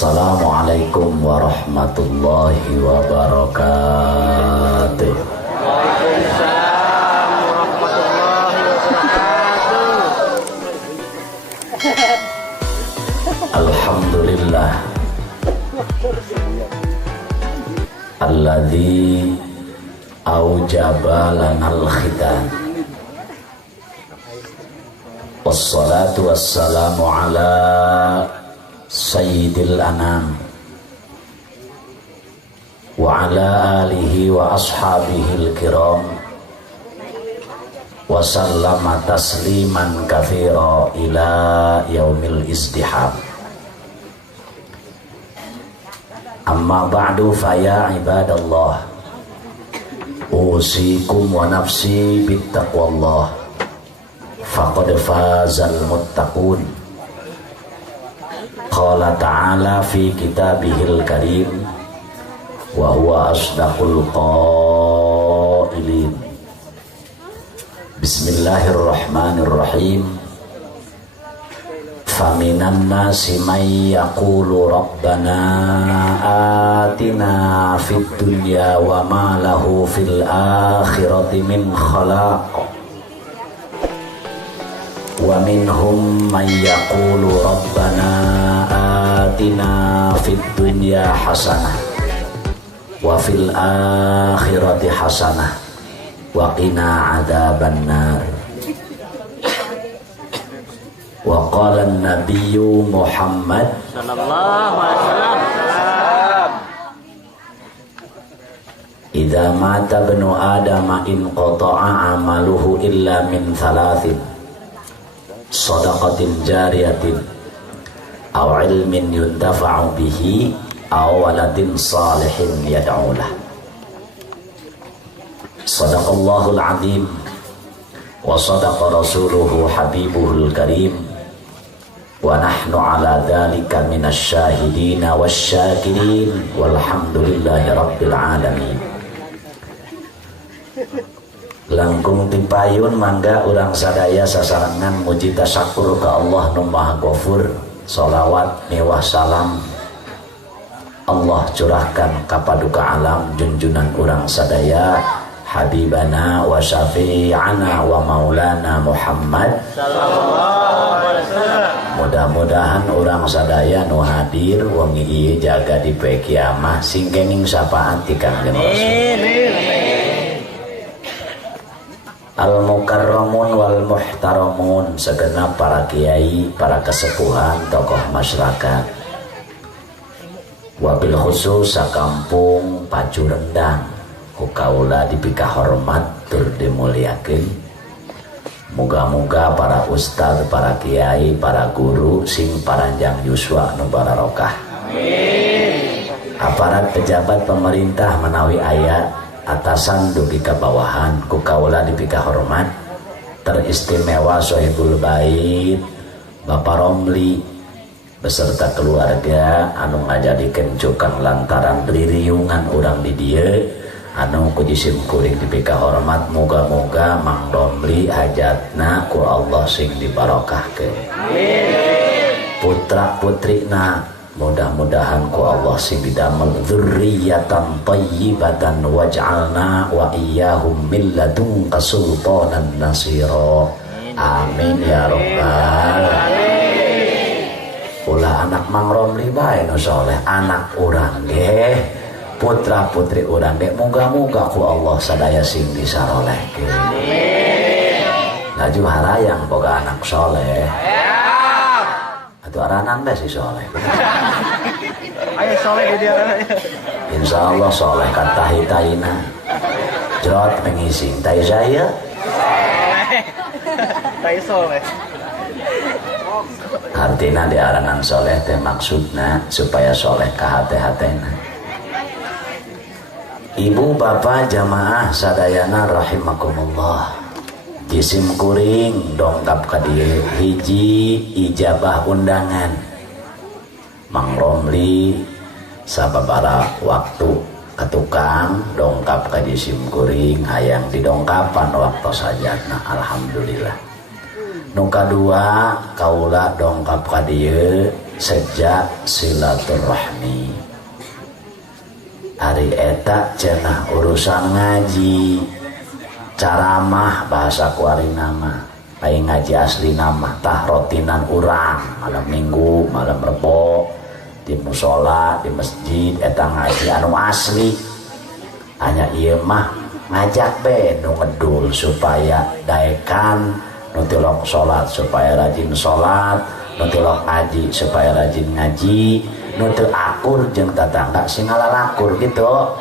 Assalamualaikum warahmatullahi wabarakatuh. Waalaikumsalam warahmatullahi wabarakatuh. Alhamdulillah alladzi aujaba lanal khitan. Wassalatu wassalamu ala sayyidil anam wa ala alihi wa ashabihil kiram wa sallama tasliman katsira ila yaumil izdihab. Amma ba'du fa ya ibadallah, usikum wa nafsi bittaqwallah, faqad fazal muttaqun. Qala ta'ala fi kitabihil karim wa huwa asdaqul qailin. Bismillahirrahmanirrahim. Faminan nasi may yaqulu rabbana atina fid dunya wa ma lahu fil akhirati min khalaq. Wa minhum man yaqulu rabbana atina fid dunya hasanah wa fil akhirati hasanah wa qina adzabannar. Wa qala an-nabiyyu Muhammad sallallahu alaihi wasallam, idza mata ibnu adama in qata'a amaluhu illa min thalathin: sadaqatin jariyatin aw ilmin yuntafa'u bihi aw waladin salihin yad'u lah. Sadaqallahul azim wa sadaqa rasuluhu habibuhul karim wa nahnu ala dhalika minasy syahidina wasyakirin walhamdulillahi rabbil alamin. Langkung tipayun mangga urang sadaya sasarangan muji tasyakur ka Allah nu Maha Ghafur. Sholawat mewah salam Allah curahkan ka paduka alam junjunan urang sadaya habibana wa syafi'ana wa maulana Muhammad sallallahu alaihi wasallam. Mudah-mudahan urang sadaya nu hadir wengi ieu jaga di poe kiamah sing kenging sapaan ti Kangjeng Rasul. Al-mukarramun wal muhtaramun, segenap para kiai, para kesepuhan, tokoh masyarakat. Wabil khusus sakampung Pacu Rendang, ku kaula dipika hormat tur dimuliakeun. Muga-muga para ustad, para kiai, para guru sing paranjang yuswa nu barokah. Amin. Aparat pejabat pemerintah menawi aya atasan dugi ka bawahan, ku kaula dipika hormat. Teristimewa Sohibul Bait Bapak Romli beserta keluarga anu ngajadikeun cukang lantaran ririungan urang di dieu anu ku jisim kuring dipika hormat. Moga-moga Mang Romli hajatna ku Allah sing dibarokahkeun. Amin. Putra putrina mudah-mudahan ku Allah sing didamel dzurriyyatan thayyibatan waj'alna wa iyyahum min ladunka sultanan nasira. Amin ya rabbal alamin. Ulah anak Mang Romli bae nu saleh, anak urang ge, putra putri urang ge, moga-moga ku Allah sadaya sing disarolehkeun. Amin. Ngaju harayang boga anak saleh. Atau aranang dah si soleh. Ayo soleh di dia. Insya Allah soleh kan tahi-tahina. Jrot mengising tahi saya. Tahi soleh. Artinya di aranang soleh teh maksudna supaya soleh ka hate-hatena. Ibu bapak jamaah sadayana rahimakumullah. Jisim kuring dongkap ka dieu hiji ijabah undangan. Mang Romli sababara waktu ketukang dongkap ka jisim kuring hayang didongkapan waktu sajana. Alhamdulillah. Nu kadua kaula dongkap ka dieu sejak silaturahmi. Ari eta cenah urusan ngaji, caramah bahasa kuarina mah, lain ngaji asli nama tah rotinan urang malam minggu, malam rebo di musola, di masjid eta ngaji anu asli. Hanya ieu mah ngajak be nu ngedul supaya daekan, nu tilok salat supaya rajin salat, nu tilok ngaji supaya rajin ngaji, nu teu akur jeung tatangga sing ngalalakur gitu.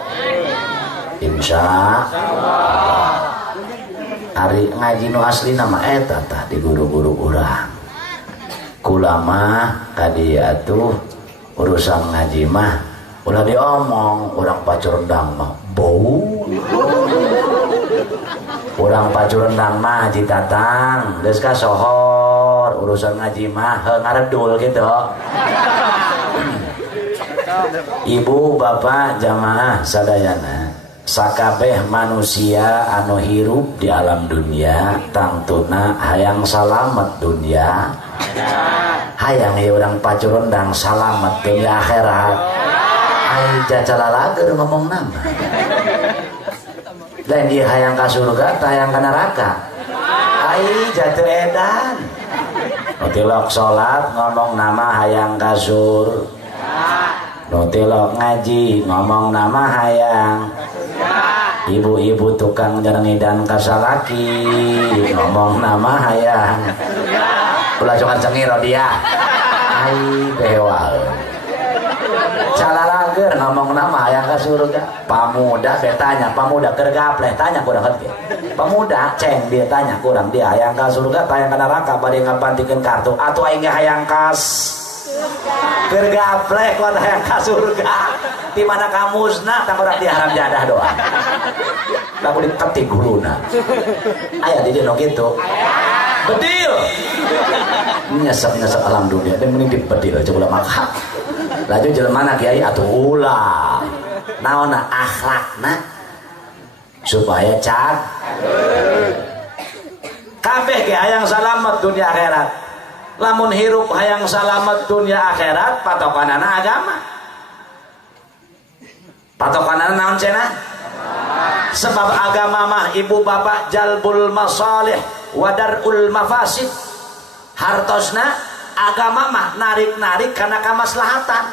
Insya Allah. Ari ngaji nu asli nama eta tah di guru-guru urang. Kula mah kadieu atuh urusan ngaji mah ulah diomong, urang pacurendang mah bau. Urang pacurendang mah Haji Tatang geus kasohor, urusan ngaji mah heuh ngaredul gitu. Ibu bapak jamaah sadayana, sakabeh manusia anu hirup di alam dunia tangtuna hayang salamet dunia, hayang ieu urang pacurendang salamet dunia akhirat. Ai jacalalager ngomong nama. Lain dia hayang ka surga, hayang ka neraka. Ai jatuh edan. Nutilok salat ngomong nama hayang ka surga. Nutilok ngaji ngomong nama hayang. Ibu-ibu tukang nyerengidan kasalaki ngomong nama hayang. Ulah jangan cengir dia. Ai bewal. Calalager ngomong nama hayang ka surga. Pamuda betanya, pamuda keur gapleh tanya kurang heuti. Pemuda ceng dia tanya kurang dia hayang ka surga, hayang ka neraka bade ngapantikeun kartu atuh aing hayang ka keur gapleh kuat hayang ka surga. Di mana kamusna tang urang dia haram jadah doang. Lamun diketik guluna. Aya di dieu nu kitu. Bedil. Nyesek-nyesek alam dunia dan mending dibedil coba maka. Laju jelemana kiai atuh ulah. Naonna akhlakna supaya cak. Kabeh ge hayang salamet dunia akhirat. Lamun hirup hayang salamet dunia akhirat patokanana agama. Patokanana naon cenah? Sebab agama mah ibu bapak jalbul masalih wadarul mafasid. Hartosna agama mah narik-narik kana kamaslahatan,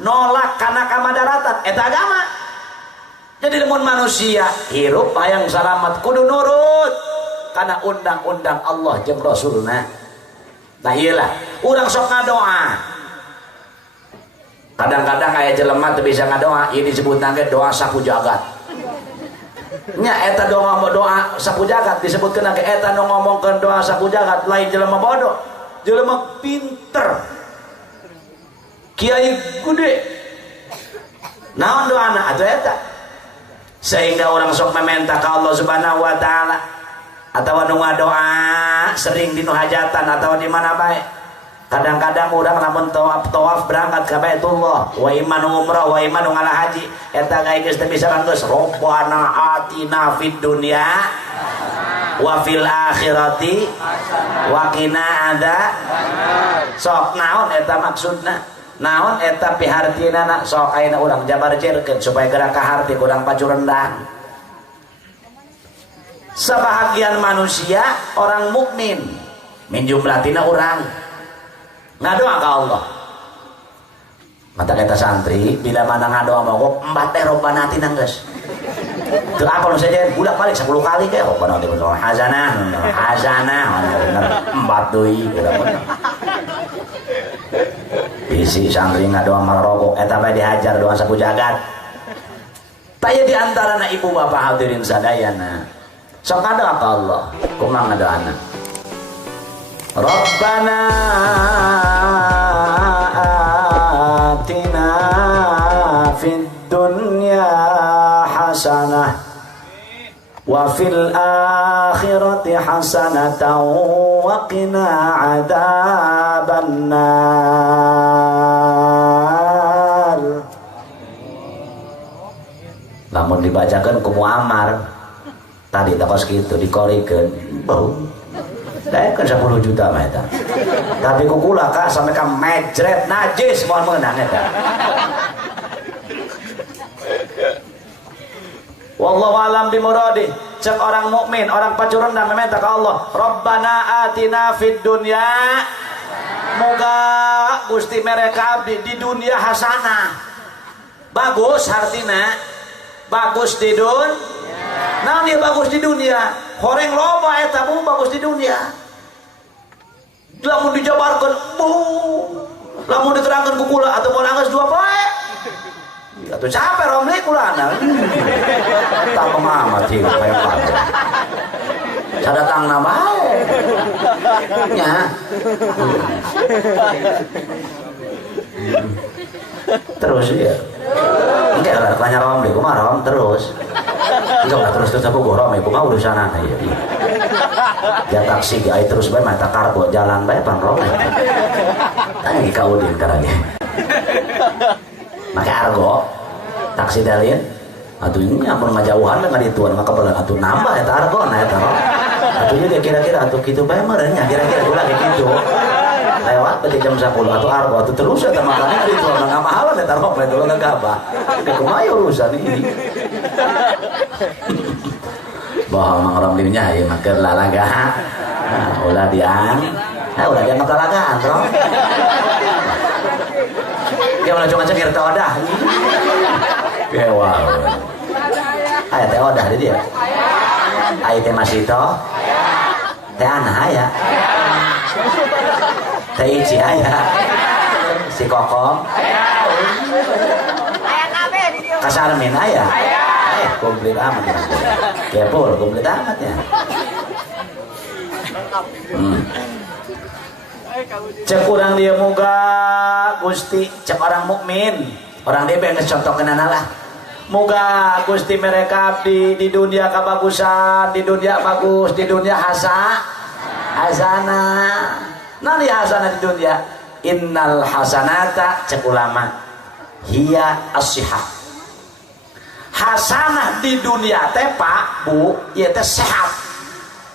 nolak kana kamadaratan, eta agama. Jadi lamun manusia hirup hayang salamet kudu nurut kana undang-undang Allah jeung Rasulna. Nah iyalah urang sok ngadoa. Kadang-kadang aya jelema teu bisa ngadoa, ieu disebutna ge doa saku jagat. Nya eta doa saku jagat disebutkeun ge eta nu ngomongkeun doa saku jagat lain jelema bodoh, jelema pinter. Kiai gede. Naon doana atuh eta? Sehingga orang sok meminta ka Allah Subhanahu wa taala atawa nu ngadoa sering dinu hajatan atawa di mana bae. Kadang-kadang urang lamun tawaf berangkat ka Baitullah, wa iman umrah wa iman ngala haji, eta gawe geus teu bisa geus Rabbana atina fid dunya wa fil akhirati wa qina adzabannar. Sok naon eta maksudna? Naon eta pihartina sok ayeuna urang jabarjerkeun supaya gerak ka harti urang pacurendang. Sebahagian manusia orang mukmin min jumlatina urang ngadoa ka Allah. Mata kita santri bila mana ngadoa mogok embat teh robbana atina geus. Teu apal saja budak balik 10 kali ke robbana atina hasanah bener embat deui udah bener. Bisi santri ngadoa maroko eta bae dihajar doa saku jagat. Taya di antarana ibu bapak hadirin sadayana. Sok ngadoa ka Allah. Kumaha ngadoana? Rabbana atina fid dunya hasanah wa fil akhirati hasanatan wa qina adzabannar. Lamun dibacakeun ku Muammar tadi takos kitu dikorikeun bau kan 10 juta mah eta. Tapi kukula Kak sampai ka mejret najis moal meunang eta. Wallahu alam bimuradi. Cek orang mukmin, orang pacurendang meminta ke Allah, Rabbana atina fid dunya, moga Gusti mereka abdi di dunia hasanah. Bagus hartina, bagus di dunia. Nah ini bagus di dunia. Horeng loba eta bu bagus di dunia. Lamun dijabarkeun bu, lamun diterangkeun ku kula atuh mun anggeus 2 poe. Atuh capek romli kulana. Tak pengamat sih kayak apa. Sadatang nama nya. Terus ya. Enggak lah tanya romli kumaha rom terus. Enggak lah terus aku gorong ya kumaha urusanana ya. Ya taksi ai terus bae mata kargo jalan bae pan rom. Tanya di kaudin karanya. Make argo taksi dalin atuh ini amun ngajauhan mah dituan maka kebelan atuh nambah eta argo na eta atuh ieu kira-kira atuh kitu bae mah nya kira-kira ulah kayak kitu lewat berarti jam 10 atuh argo atuh terus eta makanya dituan mah mahalan eta rok eta ulah gabah kumaha urusan ini bahwa mangrom dinya ieu mah keur lalaga ulah diang ulah diang lalagaan bro. Dia malah cuma cekir teh odah. Wow. Aya teh odah di dia. Aya teh masito. Teh ana aya. Teh ici aya. Si kokong. Aya kabeh di dieu. Kasarmin aya. Komplit amat ya. Kepul komplit amat ya. Cek orang dia moga Gusti cek orang mukmin orang dia pengen contohkeun lah moga Gusti mereka abdi di dunia kabagusan di dunia bagus di dunia hasana nani hasana di dunia innal hasanata cek ulama hiya as-sihah hasanah di dunia teh Pak Bu ieu teh sehat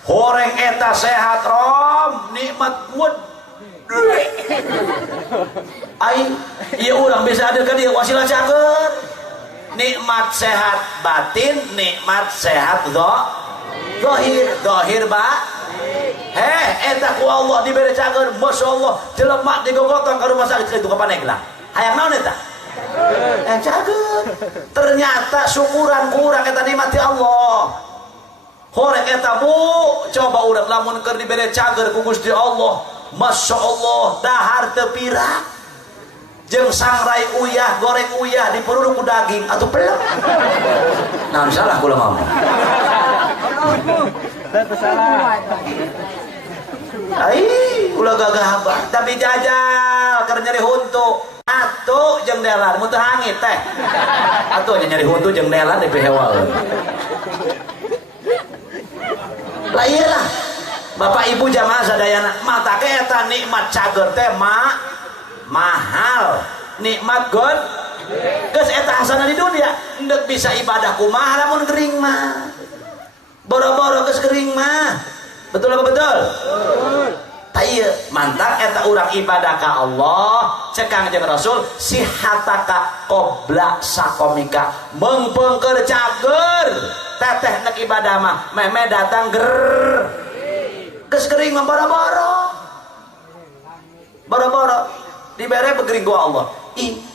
horeng eta sehat rom nikmat good ai iya orang bisa ada kan dia wasilah cager nikmat sehat batin nikmat sehat dohir ba eta ku Allah diberi cager Masya Allah jelema digogotong ke rumah sakit itu kapan lah hayang naon eta cager ternyata syukuran kurang eta nikmati Allah horeng eta bu coba urang lamun keur diberi cager ku Gusti Allah Masya Allah dahar tepira jeung sangrai uyah goreng uyah dipuruduk ku daging atau pelem nah salah kula ngomong ai ulah gagah abah tapi jajal keur nyari huntu atuh jeung delan mun teu hangit teh atuh nyari huntu jeung delan di hewal lah iyalah Bapak Ibu jamaah sadayana mata ke eta nikmat cager teh mahal nikmat god geus eta hasanah di dunia hendak bisa ibadah kumaha lamun gering mah boro-boro geus gering mah betul apa betul taieu mantap eta urang ibadah ka Allah cek Kangjeng Rasul sihataka qabla sakomika meungpeungkeun cager teteh nek ibadah mah meme datang ger geus gering mah boro-boro dibere begering ku Allah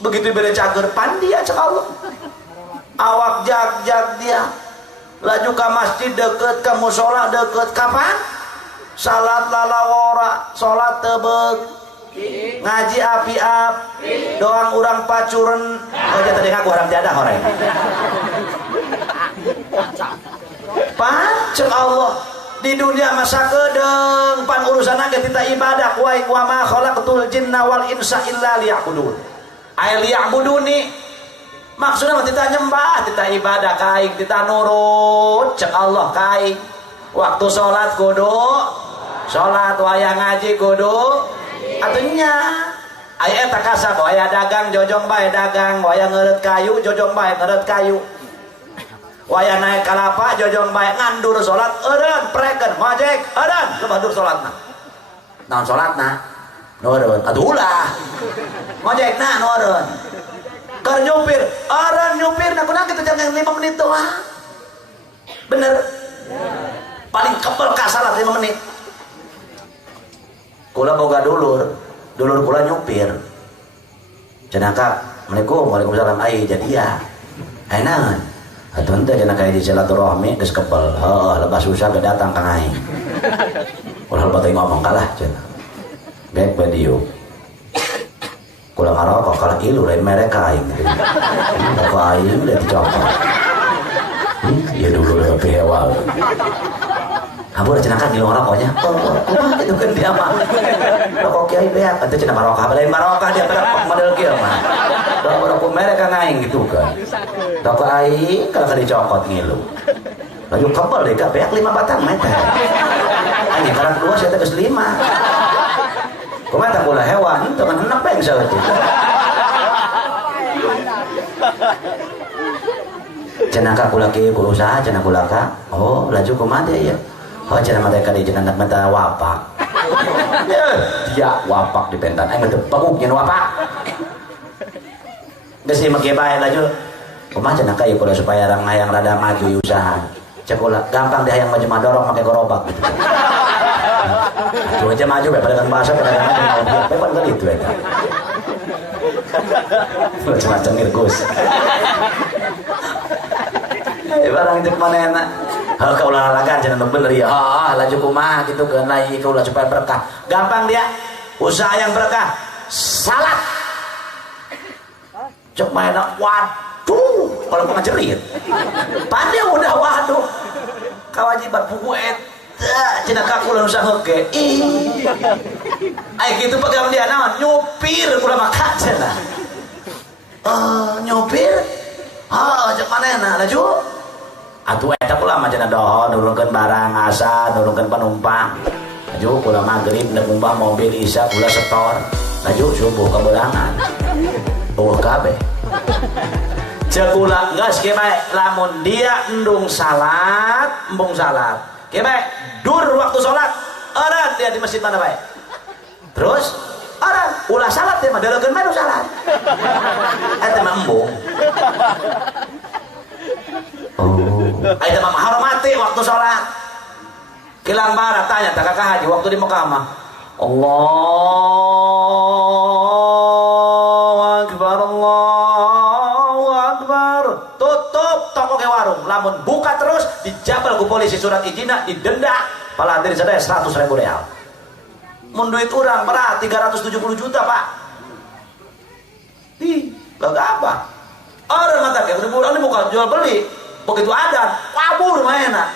begitu dibere cager pan dia cek Allah awak jag dia laju ka masjid deket ka mushola deket kapan salat lalawora salat tebeug ngaji api-ap doang urang pacuren aja tadi ngaku orang jadah horeng pan cek Allah di dunia masa kedeng pan urusan aja kita ibadah wa ma khalaqtul jinna wal insa illa liya'budun ay liya'buduni maksudnya kita nyembah kita ibadah kaing kita nurut cek Allah kaing waktu sholat kudu sholat wayang ngaji kudu atunya aya eta kasab wayang dagang jojong bae dagang wayang ngeureut kayu jojong bae ngeureut kayu wayah naik kalapa jojong baik ngandur sholat eureun preken ngojek eureun lebadur sholatna naon sholatna eureun atuh ulah ngojekna eureun keur nyupir eureun nyupirna kunaon kitu jangan 5 menit doang bener paling kebel ka salat 5 menit kula boga dulur kula nyupir cenah ka Assalamualaikum waalaikumsalam ai jadi ya enak atuh henteu cenah ka di silaturahmi geus kebel heuh lepas susah ge datang ka aing ulah lebat ngomong kalah cenah back video kula ngarokok kalah ilu lain merek aing gitu aing udah dicopot ya dulu udah pewal Abu udah cenah ngilu ngarokoknya kumaha kitu kan dia mah rokok kiai beak atuh cenah barokah lain barokah dia pada model kieu mah rokok merek ka aing gitu kan rokok aing kalau dicokot ngilu laju kebal deh ka beak 5 batang meter anjing karang dua saya geus 5 kumaha tah kula hewan teu kan enak bae saeutik cenah ka kula kieu kula usaha cenah kula ka oh laju kumaha teh ya oh cenah mah teh ka di cenah mata wapak dia wapak di pentan aing teh paguk nyen wapak geus ieu make bae laju kumaha cenah ka ieu kula supaya hayang rada maju usaha cek kula gampang deh hayang maju mah dorong make gerobak gitu coba aja maju pedagang bahasa pedagang pepan kan itu ya macam-macam Gus barang cek mana enak kau olahraga jangan bener ya laju kumaha gitu kan lagi kau lah supaya berkah gampang dia usaha yang berkah salat cek mana waduh kalau mau ngajarin pandai udah waduh kewajiban buku cenah ka kula usaha ge ai kitu pegang dia naon nyupir kula maka cenah nyupir cek manehna laju atuh eta kula mah cenah dohon nurunkeun barang asa nurunkeun penumpang laju kula magrib neuk umpah mobil isya kula setor laju subuh kabelangan kabeh cek kula geus kieu bae lamun dia endung salat embung salat kieu bae dur waktu sholat eureun dia di masjid mana bae terus eureun ulah salat teh mah deulekeun mah salat eta mah embung eta mah hormati waktu sholat kilang barat tanya tak kakak haji waktu di Mekah mah Allahu Akbar tutup toko ke warung lamun buka terus dijabal ku polisi surat izina didenda pala diri sadaya 100.000 real mun duit urang berat 370 juta pak gak apa orang mata kayak bulan ini bukan jual beli begitu ada kabur mainan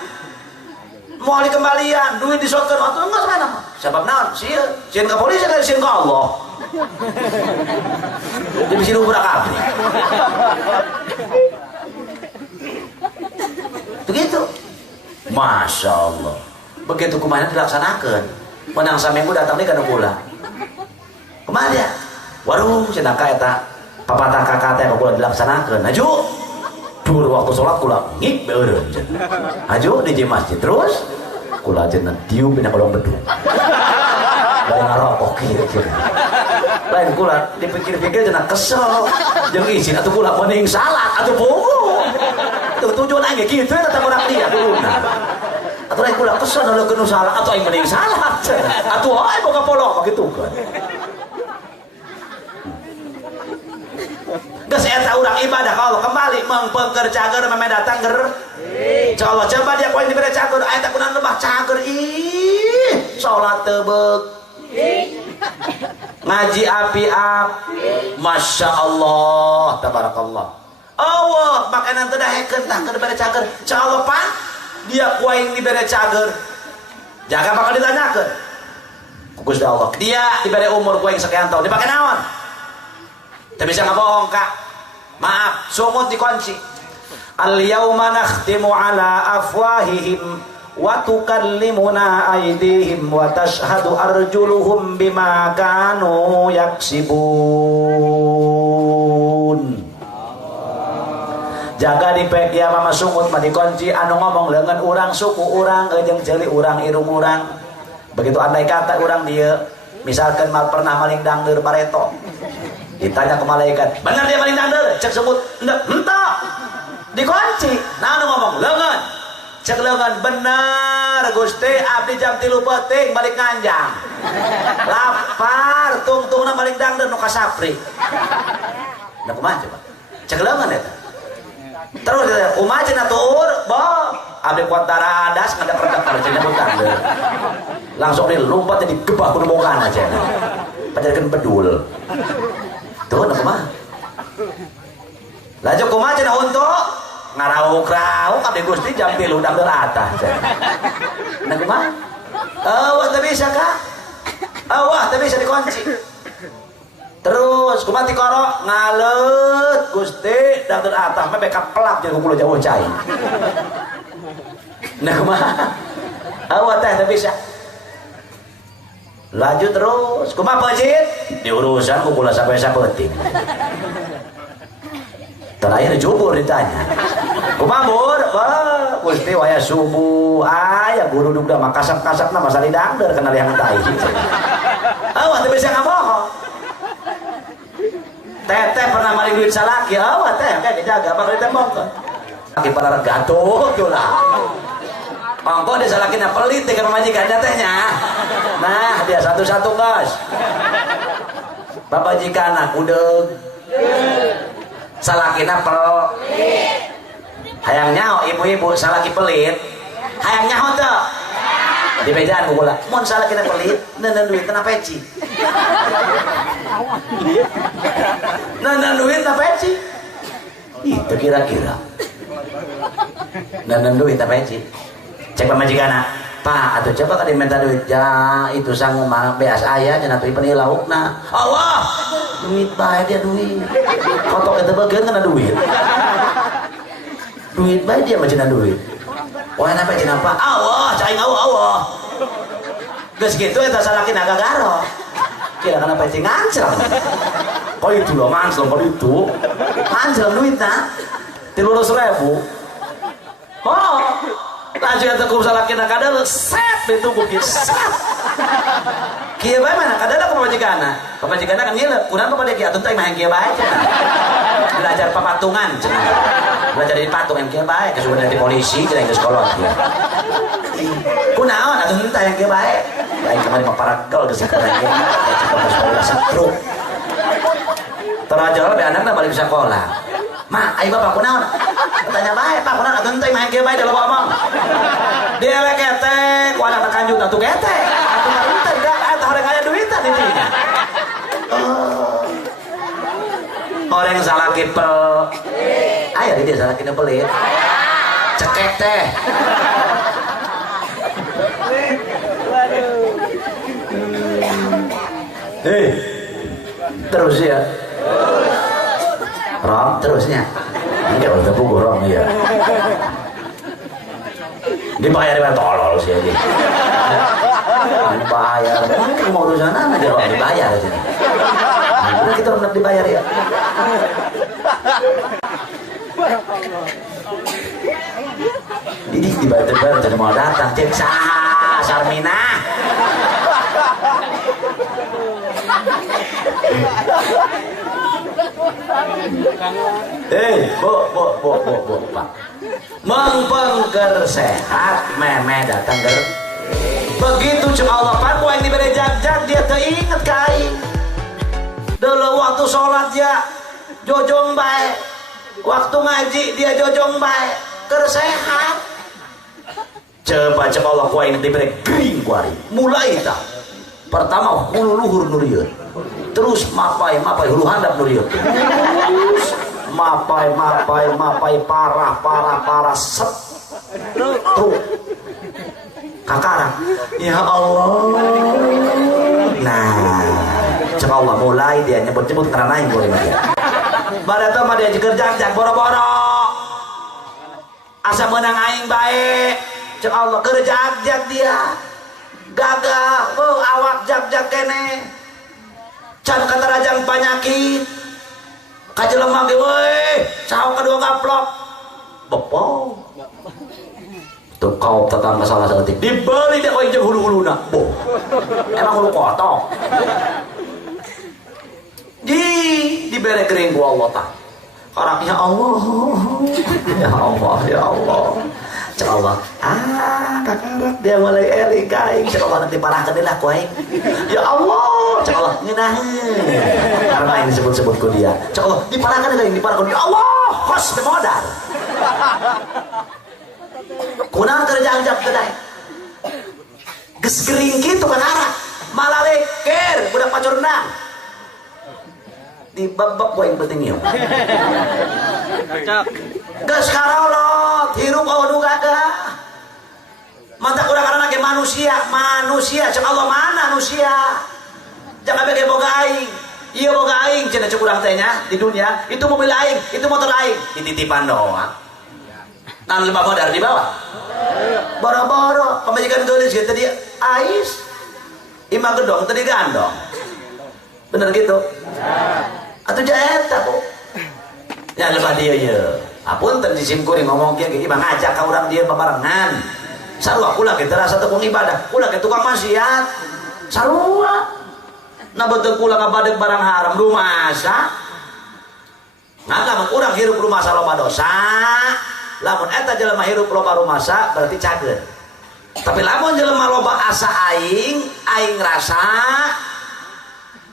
mau dikembalian duit disotkan atau enggak mana sebab naon sieun ka polisi kan sieun ka Allah dia bisa ubrak kabeh begitu Masya Allah begitu kemana dilaksanakan menang saminggu datang nih kana kula kemana dia waduh cenah ka eta papatah kakak teh kula dilaksanakan aju dur waktu sholat kula ngik beureun aju di masjid terus kula cenah tiup dina kolong bedung bari ngarokok kieu lain kula dipikir-pikir cenah kesel jeung izin atuh kula mending salat atuh bungu tuh tujuan aing kitu eta urang dia duluna atuh aing kula kesel naleukeun salat atuh aing mending salat atuh aing boga polok bagitukeun geus eta urang ibadah ka Allah kembali mengpengker cager meme datang ger insyaallah coba dia poin dibere cager aya teh kunaon lebah cager salat teu beuk ngaji api-api Masya Allah tabarakallah Allah makanan teu dahekeun tah keur dibere cager insyaallah pan dia kuaing dibere cager jaga bakal ditanyakeun Gusti Allah dia dibere umur kuaing sekian tahun dipake naon teu bisa ngabohong kak maaf sumut dikunci al yauma nakhtimu ala afwahihim wa tukallimuna aydihim wa tashhadu arjuluhum bima kanu yaksibun jaga di pekia mama sungut mah dikunci anu ngomong leungeun urang suku urang jeung ceuli urang irung urang begitu andai kata urang dia misalkan mal pernah maling dangdeur pareto ditanya ke malaikat benar dia maling dangdeur cek sebut henteu dikunci nah anu ngomong leungeun cek leungeun benar Gusti abdi jam 3 peuting balik nganjang lapar tungtungna maling dangdeur nu kasapri nah kumaha coba cek leungeun eta terus kumaha cenah tuur boh abdi kuantara adas ngadep-redep cenah bukan langsung dilompat digebah ku bongkana cenah pajarkeun bedul tuh nah kumaha laju kumaha cenah untuk ngarauk-rauk abdi Gusti jam 3 dangdeur atah cenah nah kumaha eueuh teu bisa kah eueuh teu bisa dikunci terus kumaha ti koro ngaleut Gusti dangdeur atah mah beka pelak jeung kulo jauh cai nah kumaha eueuh teh teu bisa laju terus kumaha peucit diurusan ku kula sampai sapeuting terakhir jubur ditanya kumaha mur Gusti waya subuh aya guru dugda mah kasap-kasapna masa didangdeur kana liang tai eueuh teu bisa ngabohong teteh pernah maling duit salaki eueuh teh kayak dijaga bakal ditembongkeun laki pada regato tuh lah monggo dia salakina pelit ke pamajikanna tehnya nah dia satu-satu guys babajikana kudeg salakina pelit hayang nyaho ibu-ibu salaki pelit hayang nyaho teu di bedaan kula mun salakina pelit neuneuh duit na peci neuneuh duit na peci itu kira-kira neuneuh duit na peci cek pamajikanna Pak atuh coba ka diminta duit ya itu sanggup mah beas aya cenah teh peni laukna Allah duit bae dia duit kotok eta bageun kana duit duit bae dia mah cenah duit wah napa cenah Pak Allah caing Allah geus kitu eta salakina gagaro kira kana peci ngancrem kok itu lo mancrem kok itu ngancrem duitna 300.000 oh laju eta ku salakina kadal set ditunggu kieu set kieu bae mana kadal ka pamajikanna kan ngileuk kunaon kepada kieu atuh teh mah kieu bae belajar papatungan cenah belajar di patung yang kieu bae kesuwen di polisi cenah geus kolot kieu kunaon atuh teh yang kieu bae lain kemarin mah paragel geus kana kieu cek sekolah satruk terajar be anakna balik sekolah mak ayo bapak kunaon tanya bae pak kunaon atuh teh mah kieu bae da loba omong dia lek ketek ku anak kanjut atuh ketek atuh mah teh da eta horeng aya duitan intinya orang salaki pelit aya di dia salakina pelit cekek teh terus ya rom terusnya enggak udah pukul rom ya dibayar dengan tolol sih aja dibayar mau urusan aja rom dibayar aja udah kita rendah dibayar ya ini dibayar jadi mau datang cek sah Sarmina bu, Pak. Mengpengker sehat, meme datang ger. Begitu cuma Allah Pak, yang diberi jak-jak dia teringat kain. Dulu waktu sholat ya, jojong baik. Waktu ngaji dia jojong baik, kersehat. Coba cek Allah yang diberi gering kuari. Mulai tak. Pertama hulu luhur nuriut. Terus mapai hulu handap nuriut. Terus mapai parah set truk kakara ya Allah. Nah cek Allah mulai dia nyebut karena yang boleh dia pada itu mah dia kerja boro-boro asa menang aing baik cek Allah kerja dia gagah awak jak kene can katarajang penyakit kajelema ge weh saho kadua gaplok Bepo. Tuh kau tetangga salah seetik dibeli dia koin jeung hulu-huluna. Boh. Emang hulu kotok. Dibere kering ku Allah tah. Karena ya Allah. Ya Allah, ya Allah. Cek Allah, kakarap dia mulai eling kain. Cek Allah nanti parahkan dia lah ku aing. Ya Allah, cek Allah ngeunaheun. Karena ini disebut-sebut ku dia. Cek Allah, diparahkan dia kain, diparahkan. Ya Allah, hos teu modal. Kunaon kerja anjak kedai. Geus gering kitu kan arah. Malah leker budak pacurna. Di bab-bab poe penting ieu. Cocok. Geus karolot, hirup nu gagah. Mantap urang karana ge manusia, cek Allah mana manusia. Jangan bege boga aing. Ieu boga aing cenah cek urang teh nya di dunia, itu mobil aing, itu motor aing, dititipan doang. Nah, lembah modar di bawah. Boro-boro pamajikan geulis gitu dia ais. Imah gedong tadi gandong. Bener gitu? Atuh jaeta Bu. Ya lembah dia ye. Apunten disim kuring ngomong kieu ge imah ngajak ka urang dieu babarengan. Sarua kula ge terasa tepung ibadah, kula ge tukang maksiat. Sarua. Na betul kula ngabadeg barang haram rumasa. Ngalamun urang hirup rumasa loba dosa. Lamun eta jelema hirup loba rumasa berarti cager. Tapi lamun jelema loba asa aing rasa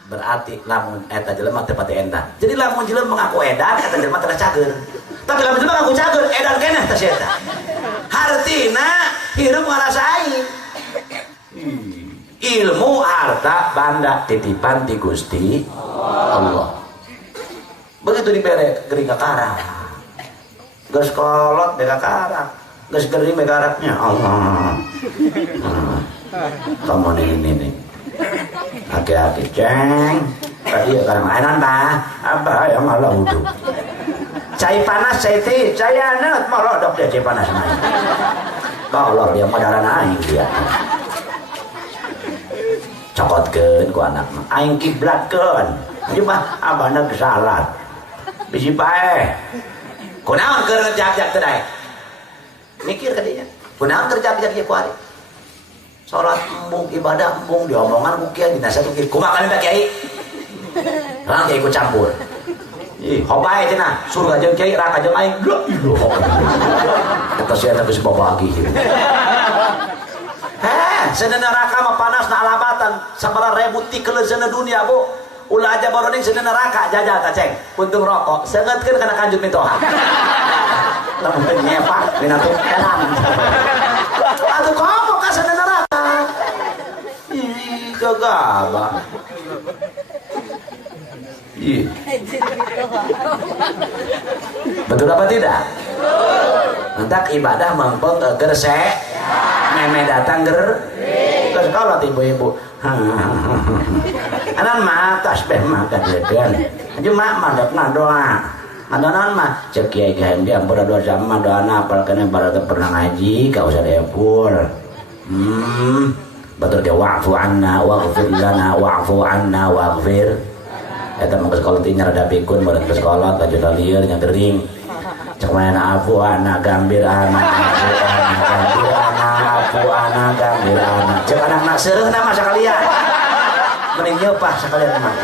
berarti lamun eta jelema teu pati endah. Jadi lamun jelema mengaku edan eta jelema teu cager. Tapi lamun jelema ngaku cager edan keneh teh eta. Hartina hirup ngarasa aing. Ilmu harta banda titipan ti Gusti Allah. Begitu dibere gering ka karang. Geus kolot bega karak, geus gering bega karaknya Allah. Kamu ini. Hati-hati ceng. Tadi karang ainan bah, apa yang malah wudu. Cai panas cai teh, cai aneut molodok dia cai panas mah. Kalau dia modaran aing dia. Cokotkeun ku anak mah. Aing kiblatkeun. Ieu mah abana salat. Bisi bae. Kunaon keur jak-jak teh daek? Mikir ka dinya. Kunaon keur jak-jak ieu ku ari? Salat embung, ibadah embung, diomongan ku kieu dina satu kieu. Kumaha kali Pak Kiai? Lang kiai ku campur. Ih, hobae cenah. Surga jeung kiai, neraka jeung aing. La ilaha. Eta sia teh geus babagi. Seuneu neraka mah panasna alabatan sabaraha ribu tikeun seuneu dunia, Bu. Ulah aja baroning seuneu neraka jajal ta ceng puntung rokok seungeutkeun kana kanjut mitoha. Lamun teu nyepak dina teu enak. Atuh komo ka seuneu neraka. Ih, gagaba. Ih. Betul apa tidak? Entak ibadah mempeng gersek. Meme datang terus kalau ibu-ibu anan mah tasbih mah kadegan cuma mandapna doa adonan mah cek kiai kiai dia ampun dosa mah doana apal kana bara pernah ngaji ka usah diepul betul dia wa'fu anna waghfir lana wa'fu anna waghfir eta mah sekolah teh nyarada pikun bareng sekolah kajuda lieur nya gering cek mana afu anna gambir anna afu anak gambir anak cek anak nak seureun nama sakalian mending nyeupah sakalian mah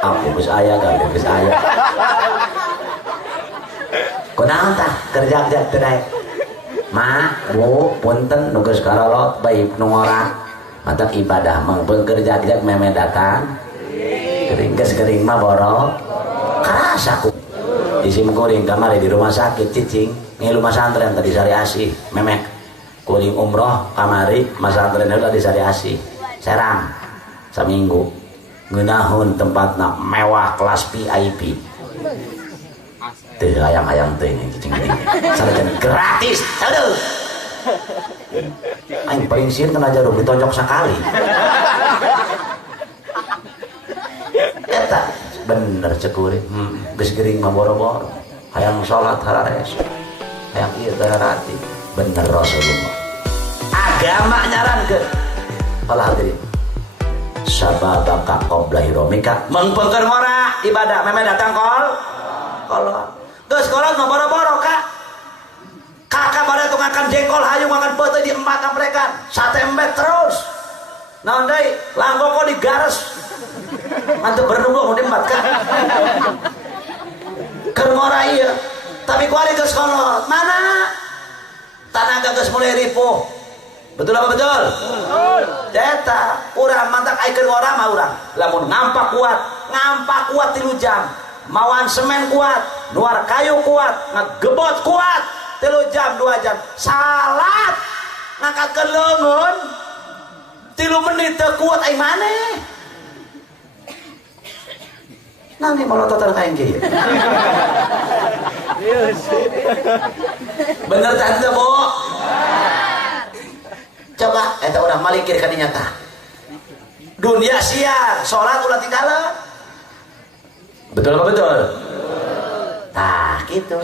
aku geus aya gambir geus aya kunaon tah kerja-kerja teh daek mah Bu punten nu geus karolot bae nu ngora mantap ibadah mangpeung kerja-kerja meme datang gering geus gering mah borok karasa ku isim kuring kamari di rumah sakit cicing ngilu masantren tadi sari asih memek kuring umroh kamari masantren udah di sari asih serang saminggu ngeunahun tempatna mewah kelas VIP teh ayang-ayang teh cicing sareng gratis aduh aing paling sieun kena jarum ditonjok sakali eta bener cekuring geus gering mah boro-boro hayang salat harares hayang ieu dararati bener Rasulullah agama nyarankeun Allah hadirin sababaka qabla hiromika mengpengkeun ngora ibadah meme datang kalau geus kolot mah boro-boro Kak. Kakak pada tuh ngakan jengkol hayung ngakan peuteut di embat amprekan. Sate embet terus. Naon deui? Langgo kok digares. Mantep bernunggu mau diembat Kak. Keur ngora ieu. Tapi kuari geus kolot. Mana? Tanaga geus mulai ripuh. Betul apa betul? Betul. Eta urang mantak aya keur ngora mah urang. Lamun ngampak kuat 3 jam. Mawan semen kuat, nuar kayu kuat, ngegebot kuat 3 jam 2 jam. Salat ngangkatkeun leungeun 3 menit teu kuat ai maneh. Nami molototan kain kieu. Bener tante Bu? Coba eta urang malikir ka dinya tah. Dunia siar, salat ulah tinggalan. Betul apa betul? Tah gitu.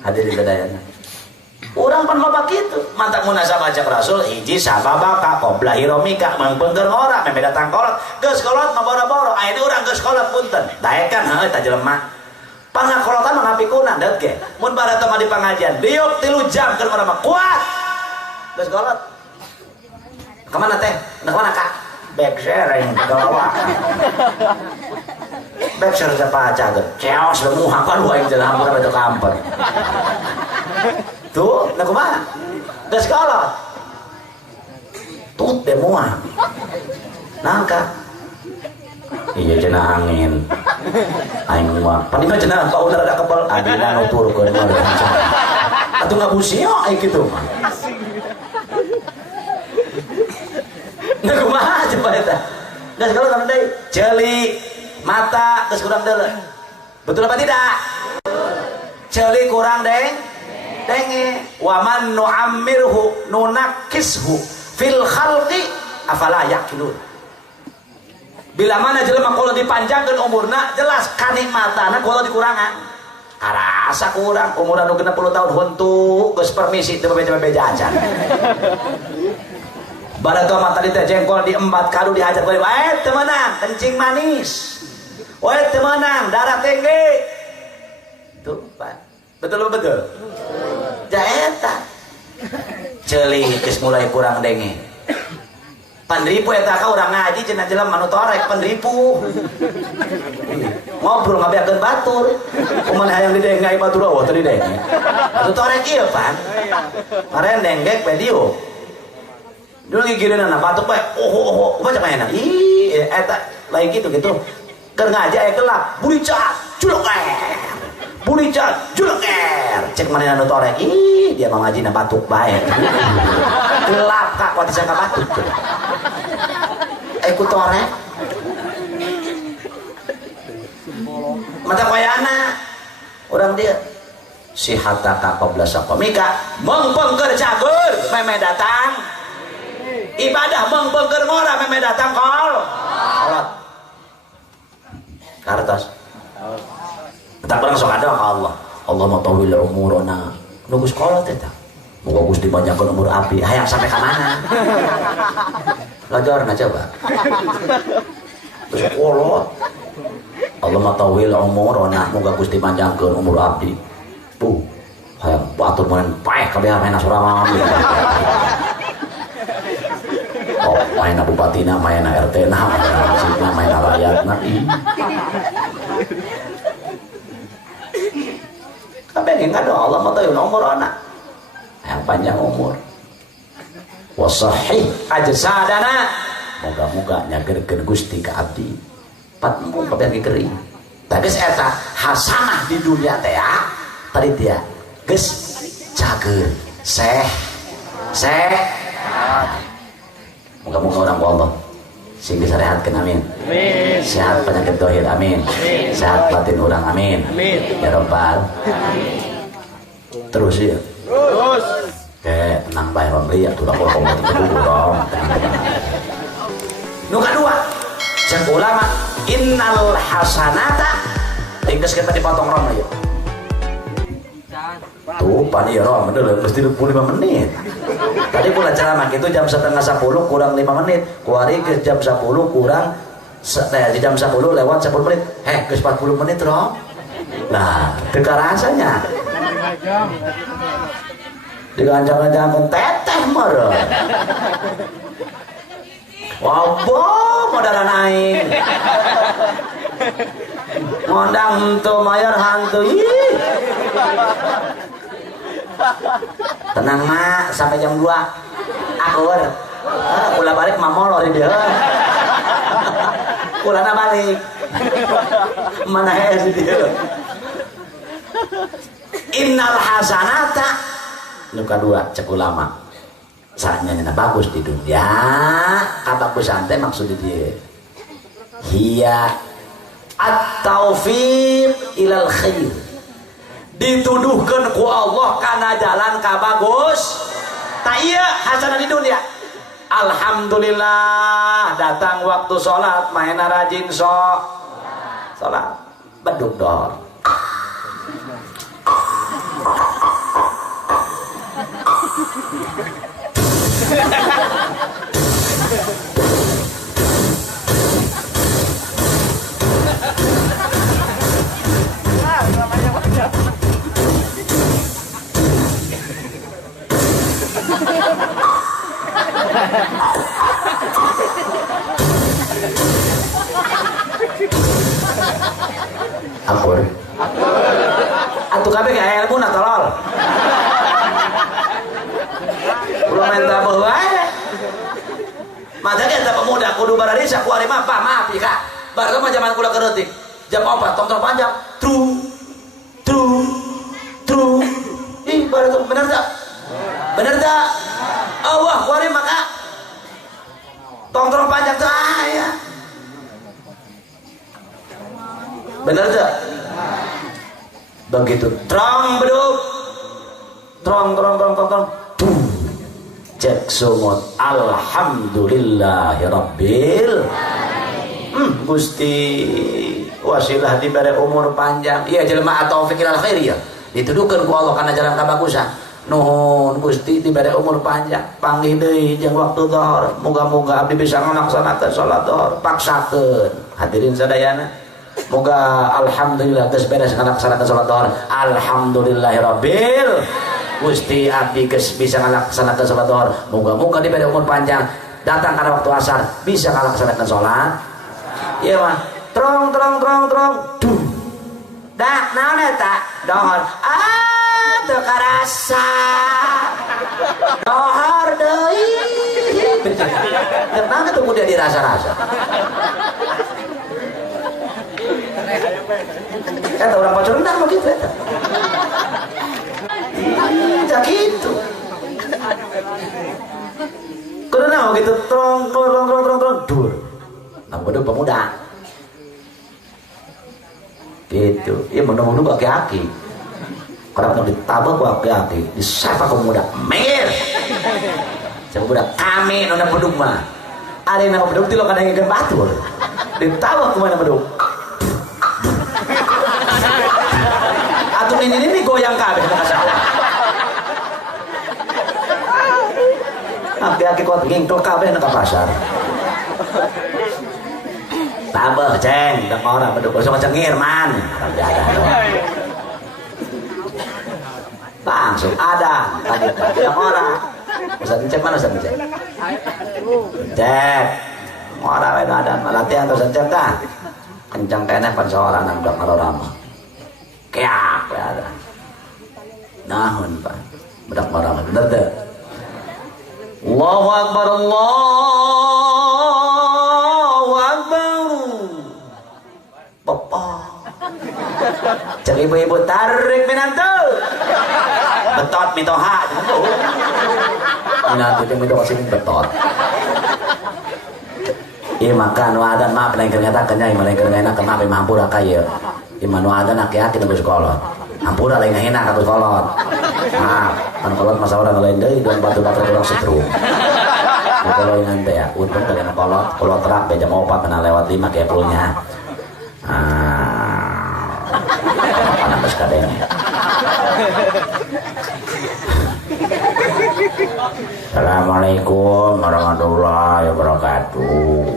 Hadirin sadayana. Urang pan loba kitu, mantap munasabah cek Rasul hiji sababaka qabla hiromika mangpeungkeun ora meme datang kolot geus kolot mah boro-boro ayeuna urang geus kolot punten daekan heuh eta jelema pangakolotan mah ngapikunan deut ge mun barato mah di pangajian diuk 3 jam keur urang mah kuat geus kolot kemana teh nak mana Kak back sharing galawa back share siapa aja geus ceos bemu hafal wae jeung hampir baca kampar tuh, nak kumaha? Geus kolot. Tut deh muah. Nangka. Iya cenah angin. Aing muah. Pandi mah cenah ka ular ada kebal adina nuturkeun mah. Atuh ngabusio ai kitu mah. Nak kumaha coba eta? Geus kolot kana deui. Ceuli mata geus kurang deuleu. Betul apa tidak? Ceuli kurang deng. Denge waman nu'ammirhu nunakishu fil khalqi afala yaqilun. Bila mana jelema kalau dipanjangkeun umurna jelas kanikmatana kalau dikurangan. Karasa kurang umurna nu 60 tahun huntu geus permisi teu bebeja jajan. Barato mah tadi teh jengkol diembat kadu dihajar balik. Teu meunang kencing manis. Teu meunang darah tinggi. Tuh, Pak. Betul betul. Jaeta ceuli geus mulai kurang denge. Pandripu eta ka urang ngaji cenah jelema anu torek pandripu. Ngobrol ngabeakeun batur. Kumaha hayang didengai batur eueuh teu didenge. Anu torek ieu pan. Maren denggek video. Dulu gigireunana batuk bae. Oh, baca mainan. Ih, eta lain gitu. Keur ngaji aya gelap, burica, culuk Bulicat, juleker, cek mana anu torek, ih dia mau ngaji na batuk baik, gelap Kak, kuat disangka batuk, ikut torek, mata koyana, orang dia, si hataka qabla saqamika, mengpengker cagur, meme datang, ibadah mengpengker ngora, meme datang kolot, kartos. Tak barang sok ada Allah. Allah mau tawil umurona. Nugus kolot eta. Moga Gusti dipanjangkeun umur abdi. Hayang sampai ka mana? Lajarna coba. Terus kolot. Allah mau tawil umurona. Moga Gusti dipanjangkeun umur abdi. Hayang batur meureun paeh kabeh maena sorangan. Oh, maena bupatina, maena RT-na, maena masjidna, maena rakyatna. Tapi enggak ada Allah mata umur anak yang panjang umur wasahih ajsadana moga-moga nyagerkeun Gusti ka abdi patmu kabeh kering tapi eta hasanah di dunia teh tadi dia geus cager moga-moga orang Allah sing disarehatkeun amin. Amin. Sehat penyakit dohir amin. Amin. Sehat batin orang amin. Amin. Ya Rabbal. Amin. Terus ya. Terus. Tenang bae Romli ya tuh aku ngomong dulu dong. Nu kadua, cek ulama innal hasanata ringkes kita dipotong Romli ya. Tuh pani ya Rom, bener mesti 25 menit. Tadi pula ceramah itu jam 9:30 kurang 5 menit. Kuari ke jam 10 kurang di jam 10 lewat 10 menit. Geus 40 menit Rom. Nah, teka rasanya. Digancang-gancang teteh meureun. Wabah modal naik. Ngondang hantu mayor hantu. Ih. Tenang mak sampai jam 2 akur. Kula balik mamolor di dia. Kulana balik. Mana ya si dia. Innal hasanata nu kadua cek ulama. Saatnya bagus di dunia. Kabagusan teh maksud dia. Hiya at-taufiq ilal khair. Dituduhkeun ku Allah kana jalan ka bagus. Tak iya hasanah di dunia. Alhamdulillah datang waktu sholat mainan rajin sholat beduk dor. Akur atuh kabeh ge ilmu na tolol ulah main tabeuh wae mata ge eta pemuda kudu bararisa ku ari mah maaf ya Kak baru mah zaman kula kereutik jam 4 tong-tong panjang tru ih baru bener tak Allah ku ari mah Kak tong-tong panjang teh aya bener tak? Begitu trong beduk trong cek sumut alhamdulillahirabbil Gusti wasilah diberi umur panjang iya jelema atau fikir al khair ya dituduhkeun ku Allah kana jalan kabagusan nuhun Gusti diberi umur panjang panggih deui jeung waktu zuhur moga-moga abdi bisa ngalaksanakeun salat zuhur paksakeun hadirin sadayana. Moga alhamdulillah geus beres ngalaksanakeun salat zuhur. Alhamdulillahirabbil Gusti abdi geus bisa ngalaksanakeun salat zuhur. Moga-moga diberi umur panjang datang kana waktu asar bisa ngalaksanakeun salat. Ieu mah trong duh. Dah naon eta? Dohor. Teu karasa. Dohor deui. Kenapa tuh udah dirasa-rasa? Kata orang Pasundan begitu ya. Tidak gitu. Karena begitu trong dur. Nah, pemuda. Gitu. Iya mudah-mudahan aki-aki. Kalau ditabak ku aki-aki, disapa pemuda. Mengir. Siapa pemuda kami nona beduk mah. Ada yang nama beduk ti lo kadang ngeukeun batur. Ditabak ku mana beduk. Atuh ini goyang kabeh ka sawah. Aki-aki kuat ngingkel kabeh ka pasar. Tabeh ceng, dak ora beduk sok cengir man. Langsung ada tadi dak ora. Ustaz cek mana Ustaz cek? Cek. Ora wae ada latihan terus cek tah. Kencang keneh pan saorangan dak marorama. Keak ada nahun Pak bedak marah bener teh Allahu Akbar Bapak cek ibu-ibu tarik minantu betot mitoha minantu itu mitoha sini betot iya makan wadan maaf lain ternyata kenyai lain ternyata kenapa mampu raka ya imanu ada aki-aki nunggu sekolah ampura lain hina kata sekolah maaf kan kolot masa orang lain deh dan batu-batu orang setrum kalau yang nanti ya untung dari kolot terak jam 4 kena lewat 5 kayak pelunya anak kadangnya Assalamualaikum warahmatullahi wabarakatuh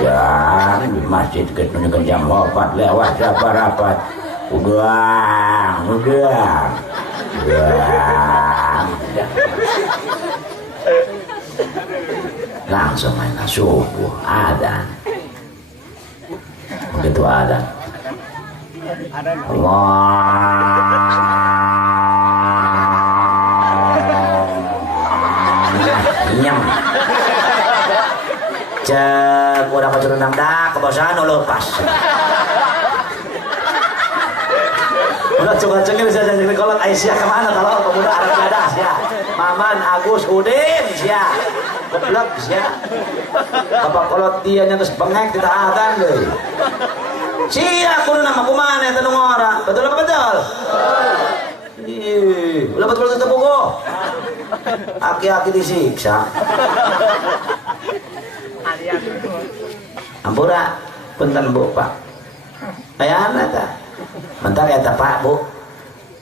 ya di masjid ketunjukan jam 4 lewat rapat ugang. Langsung main subuh adzan. Begitu adzan, nyem cek udah pacurundang dah kebasan lepas udah coba cengil saja jadi kolot Aisyah kemana kalau pemuda Arab ada ya Maman Agus Udin ya goblok ya bapak kolot dia nyantos bengek tidak akan deh siap kudu nama kumana itu orang betul apa betul udah betul itu buku aki-aki disiksa ampura punten Bu Pak ayana ta mentar eta Pak Bu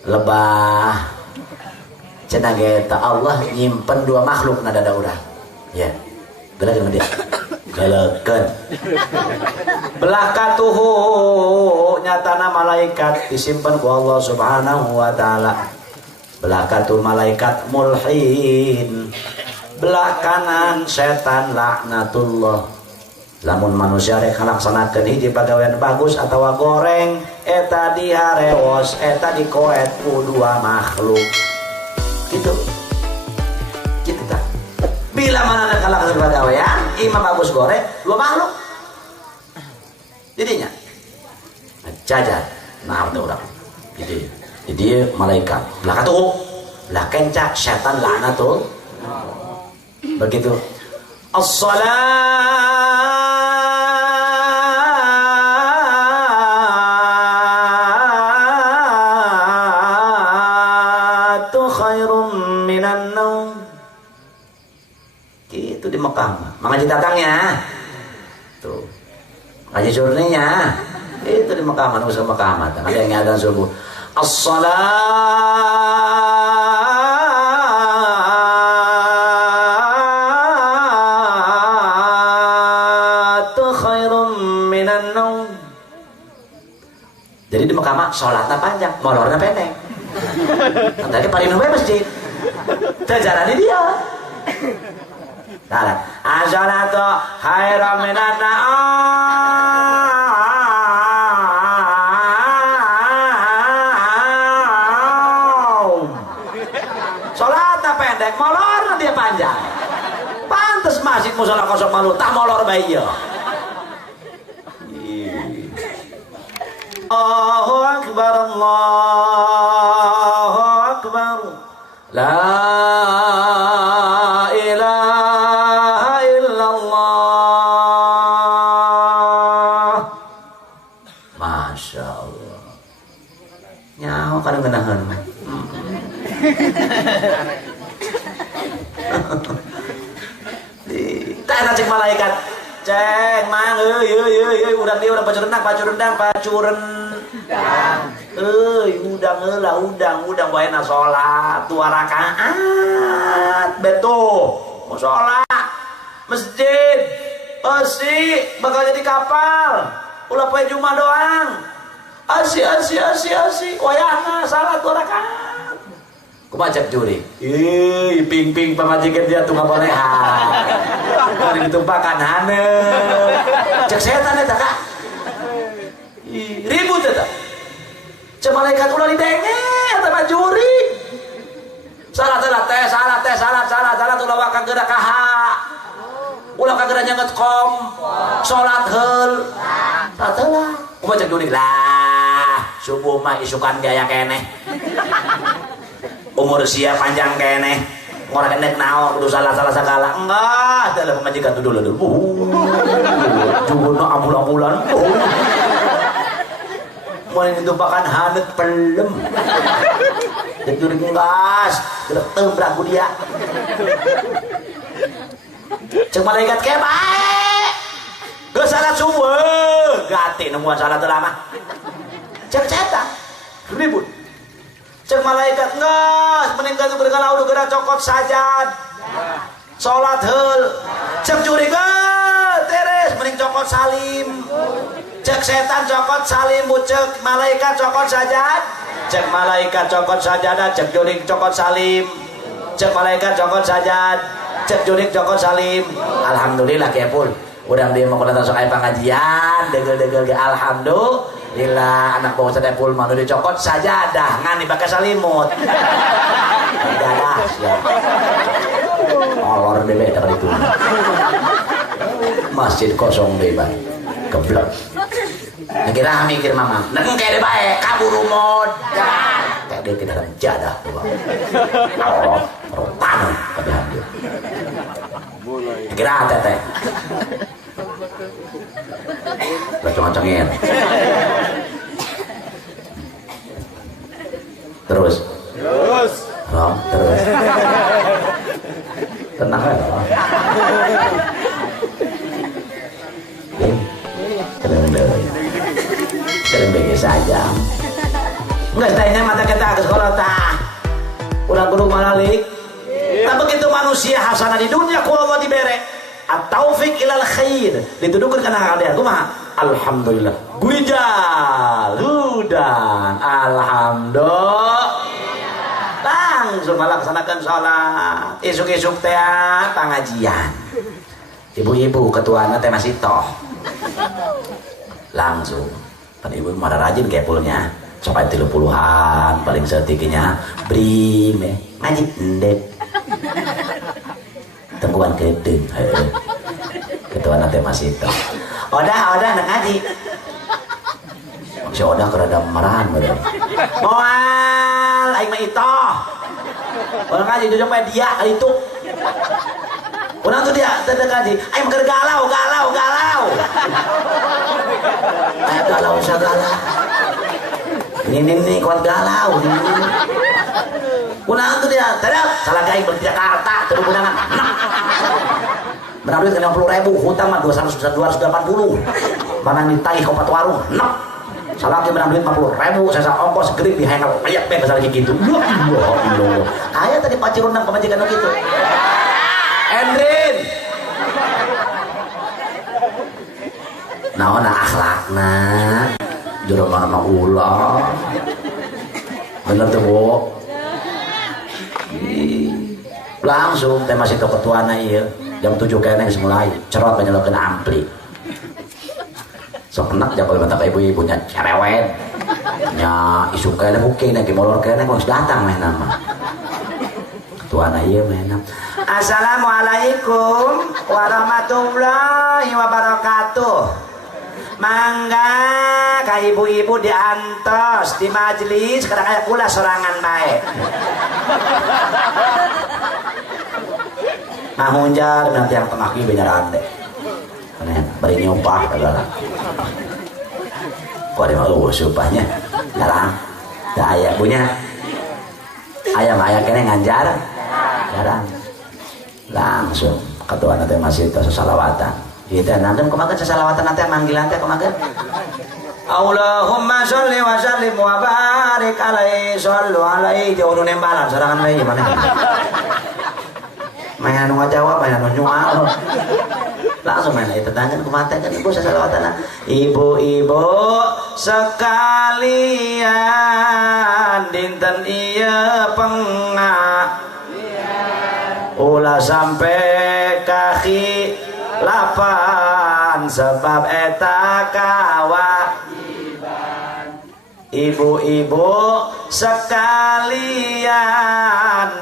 lebah cenah eta Allah nyimpen dua makhluk na dada urang ya gelekeun dia gelekeun belakatuhu nyatana malaikat disimpen ku Allah Subhanahu wa taala belakatul malaikat mulhin belah kanan setan laknatullah lamun manusia rek ngalaksanakeun hiji pagawean bagus atawa goreng eta diharewos eta dikoet ku dua makhluk gitu tak bila mana ngalaksanakeun pagawean imam bagus goreng dua makhluk jadinya jajan nah udah urang gitu jadi malaikat belakatuh lah kencak setan laknatul begitu as-salatu khairum minan naum gitu di Mekah mengaji tatangnya tuh ngaji surninya itu di Mekah mana usaha Mekah mata ada yang ngadzan subuh as-salatu khairum minan naum. Jadi di Mekah sholatnya panjang, molornya pendek. Tadi paling nunggu masjid. Terjarani dia. Nah, as-salatu khairum minan naum. Sholatnya pendek, molornya dia panjang. Pantes masjid musola kosong malu, tak molor bayi ya. Allahu Akbar, Allahu Akbar, la ilaha illallah. Masya Allah. Nyawa kadang genahan. Tak ada cek malaikat. Cek mang udang dia udang pacurendang udang wae na salat 2 rakaat betul mau salat masjid bakal jadi kapal ulah poe Jumat doang asi wayahna salat 2 rakaat kumacak juri ping pamajikan dia tuh ngabolehan mari ditumpakan haneu cek setan eta Kak ribut eta cek malaikat ulah didenge eta mah juri salat ulah wakang geura kaha ulah kagera nyanget kom salat heul satelah kumacak juri lah subuh mah isukan gaya keneh umur sia panjang keneh ngora kendek naon kudu salah segala enggak adalah pemajikan tuh dulu juhuna ambulan mau ditumpakan hanet pelem jadi gas gerak tembrak ku dia cek malaikat ke bae geus salat subuh gati nemuan salat lama cek cetak ribut cek malaikat ngas meninggal tuh berkala udah gerak cokot sajad sholat heul cek curiga teres mending cokot salim Cek setan cokot salimut, cek malaikat cokot sajad, cek malaikat cokot sajadah, cek jurik cokot salim, cek malaikat cokot sajad, cek jurik cokot salim. Alhamdulillah kepul udah dia mau datang sok pengajian degel-degel ge alhamdulillah anak bawa sadaya pul mah nu dicokot sajadah ngan dibake salimut. Sajadah ya. Olor deh beda itu. Masjid kosong bebas. Geblek. Kira mikir mama, neng kayak baik kabur rumod. Kayak dia tidak jadah tuh. Allah, rotan tapi hadir. Kira teteh. Ngaceng-ngacengin. Terus. Oh, terus. Tenang ya. Keren begitu saja. Nggak tanya mata kita ke sekolah tah. Ulah guru malalik. Tak begitu manusia hasanah di dunia ku Allah dibere. At-taufiq ilal khair. Dituduhkan kana kalian kumaha? Alhamdulillah. Guijal, hudan. Alhamdulillah. Langsung melaksanakan sholat. Isuk-isuk teh pengajian. Ibu-ibu ketuanya teh masih toh. Langsung. Kan ibu marah rajin kepulnya. Sampai 30-an paling setikinya bring ngaji ndek. Tungguan kedeng. Ketua nanti masih itu. Odah nak ngaji. Si Odah kerada marahan bener. Moal aing mah itoh. Orang ngaji itu sampai dia itu. Kurang tuh dia tanda ngaji. Aing mah galau. Ayo galau sagala. Ini kuat galau. Kurang tuh dia tanda salah gaing di Jakarta terus kunangan. Menang duit kan 50.000, hutang mah 280. Mana nitagih ka opat warung. Enak. Salah ge menang duit 50.000, saya ongkos gerik di hengkel aya bae basal gitu. Ya Allah. Aya tadi pacirundang pamajikan kitu. Endrin. Naon akhlakna? Jero mana ulah. Bener tuh, Bu. Langsung teh masih teu ketuana ieu. Jam 7 kene geus mulai cerot banyolokeun ampli. Sok enak jago mata ibu-ibu nya cerewet. Nya isu kene mungkin ge molor kene geus datang meh nama. Ketuana ieu meh nama. Assalamualaikum warahmatullahi wabarakatuh. Mangga ka ibu-ibu diantos di majelis kada aya kula sorangan bae. Mahunjar nanti yang tengah ki beneran deh. Aneh bari nyompah adalah. Kok ada malu supahnya. Jarang. Da aya punya. Ayam kene nganjar. Jarang. Langsung ketua nanti masih itu salawatan. Kita nanti kemakan salawatan nanti manggilan teh kemakan. Allahumma sholli wa sallim wa barik alaihi sallu alaihi jauh nembalan serangan bae mana. Main anu ngajawab, main anu nyual. Langsung main itu tangan kumate kan ibu salawatan. Ibu-ibu sekalian dinten ieu pengah. Ulah sampai kaki lapan sebab eta kawajiban. Ibu-ibu sekalian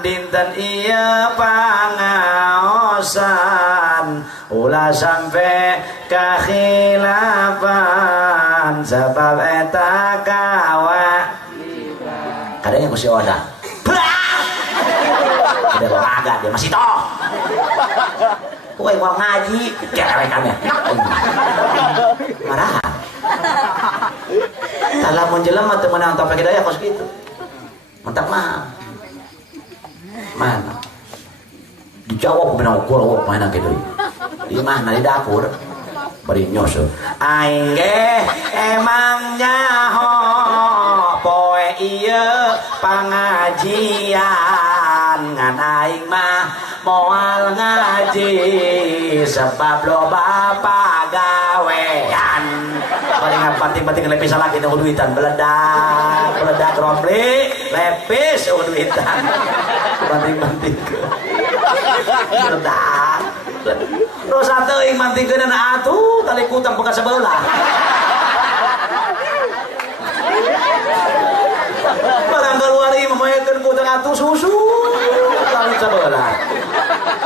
dinten ieu pangaosan ulah sampai kakhilafan sebab eta kawajiban. Kadang ku si Oda udah olahraga dia masih toh. Kowe mau ngaji kerekannya. Marah. Kalau mau jelema teu meunang Taufik Hidayah kos kitu. Mantap mah. Mana? Dijawab benar gua mana kitu. Di mana di dapur? Bari nyos. Aing ge emangnya ho poe ieu pangajian ngan aing mah moal ngaji sebab loba pagawean paling penting lepis lagi nunggu duitan beledak rompli lepis nunggu duitan penting beledak terus satu yang mantingkeun atuh tali kutang bekas sebelah barang keluar ini memayakan kutang atuh susu tali sebelah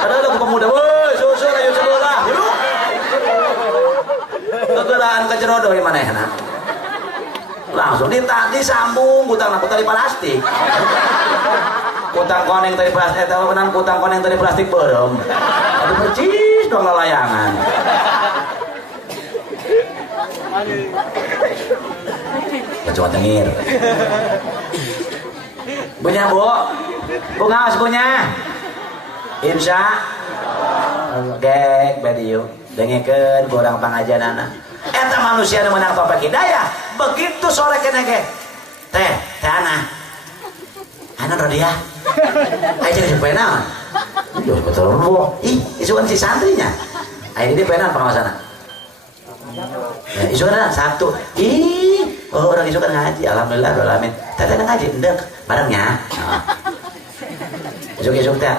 ada lagu pemuda woi susu ayo sebelah kegelaan kecerodoh di mana ya langsung disambung kutang tali plastik kutang koneng tali plastik kutang koneng tali plastik belum itu percis dong layangan kecoa tengir punya bu ngawas punya insya gek badiu dengekeun kurang pangajanana eta manusia nu meunang topek hidayah begitu sore kena ge teh ana Rodia aja di pena yo betul bu isukan si santrinya ayo di pena pengawasan ya isukan Sabtu orang isukan ngaji alhamdulillah alamin teh ngaji endek barengnya isuk teh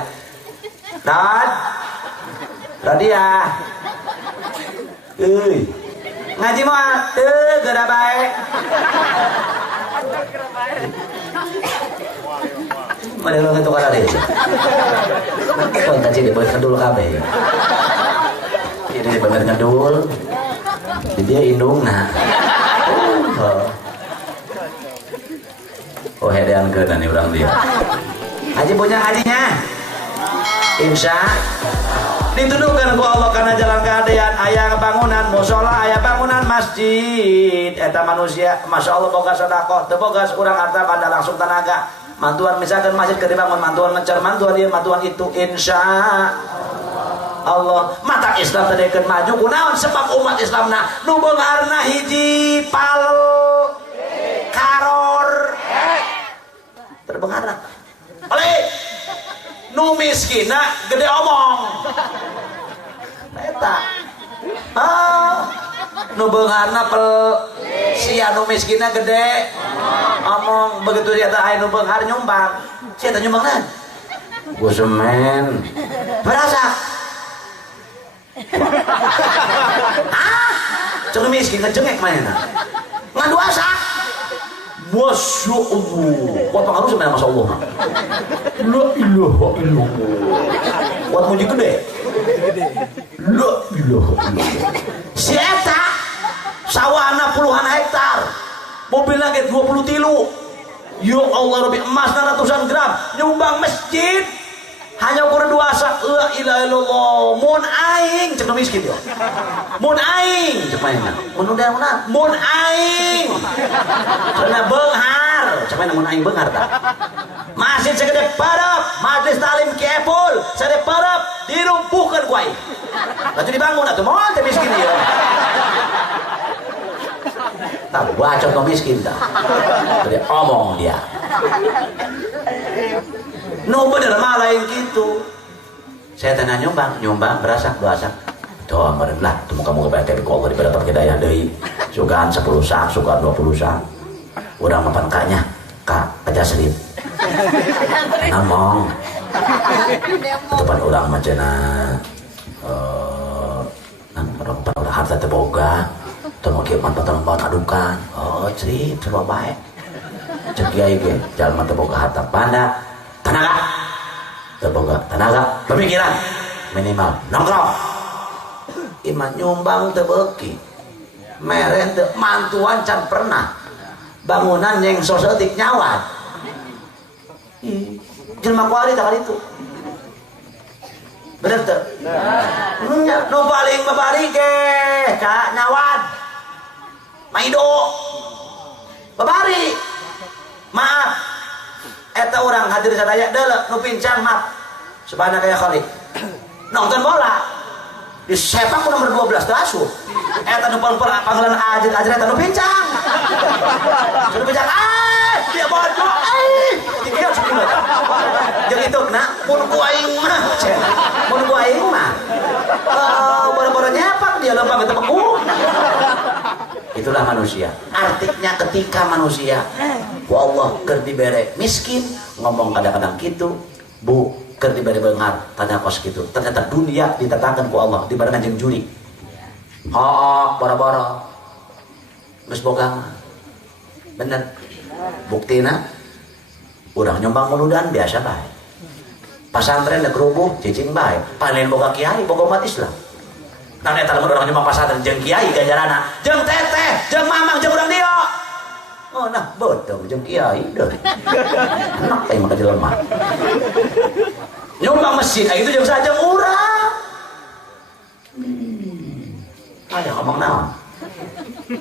Rodia ngaji moal geura bae mari lu ngetuk kada deui kon kaji dibeut ngedul kabeh jadi bener ngedul di dia indungna hedean keun nih urang dia ngaji punya ngajinya insya dituduhkan ku Allah karena jalan keadaan ayah bangunan musola ayah bangunan masjid eta manusia masya Allah boga sedekah teu boga kurang harta pada langsung tenaga mantuan misalkan masjid keur dibangun mantuan ngecer mantuan ieu mantuan itu insya Allah mata Islam teh dekeun maju kunaon sebab umat Islamna nu beungarna hiji pal karor terbengarna balik nu miskina gede omong eta nu beungarna pel sia nu miskina gede omong begitu dia teh aya nu beunghar nyumbang sia teh nyumbangna gusemen berasa ceng miskin ngejengek mana ngadu asa Masya Allah kuat pengaruh sebenarnya Masya Allah la ilaha illallah kuat muji gede la ilaha illallah si eta sawahna puluhan hektar mobilnya kayak 20 tilu ya Allah Rabbi emas ratusan gram nyumbang masjid hanya ukur dua asa la ilaha illallah mun aing cek miskin yo mun aing cek mana mun udah mana mun aing cenah beunghar cek mana mun aing beunghar tah masjid segede parap majelis talim kepul segede parap dirumpuhkeun ku aing atuh dibangun atuh moal teh miskin ieu tah bacot no miskin tah jadi omong dia no bener mah lain gitu saya tanya nyumbang berasak doa meureun lah teu muka-muka bae teh ku Allah diberi hidayah deui sugaan 10 sak sugaan 20 sak urang mapan kanya ka kajasrip ngomong depan urang mah cenah orang harta teu boga teu make manfaatan adukan cerip coba bae cek kiai ge jalma teu boga harta panda tenaga pemikiran minimal nongkrong iman nyumbang teu beuki meren teu mantuan can pernah bangunan yang sosetik nyawat jelema kuari tah itu bener teu nu paling babari ge ka nyawat maido babari maaf eta orang hadir sadaya deuleu nu pincang mah subhana kaya Khalid nonton bola di sepak nomor 12 teu asup eta nu panggilan ajer eta nu pincang nu pincang dia bojo tiga sepuluh jeung ituna mun ku aing mah boro-boro nyepak dia lompat ke tepeku Itulah manusia. Artinya ketika manusia ku Allah keur dibere miskin, ngomong kadang-kadang gitu, Bu, keur dibere beungar, tanya kos gitu. Ternyata dunia ditatakan ku Allah dibarengan jeung juri. Boro-boro. Geus boga mah. Bener. Buktina urang nyombang muludan biasa bae. Pasantren da kerubuh cicing bae. Panen boga kiai, boga umat Islam. Nah, eta lamun urang nyombang pasantren jeung kiai ganjarana, jeung teteh, jeung mamang, jeung urang dia. Oh, nah, bodong jeung kiai deui. Enak teh mah jelema. Nyombang masjid itu jeung saja urang. Aya ngomong naon?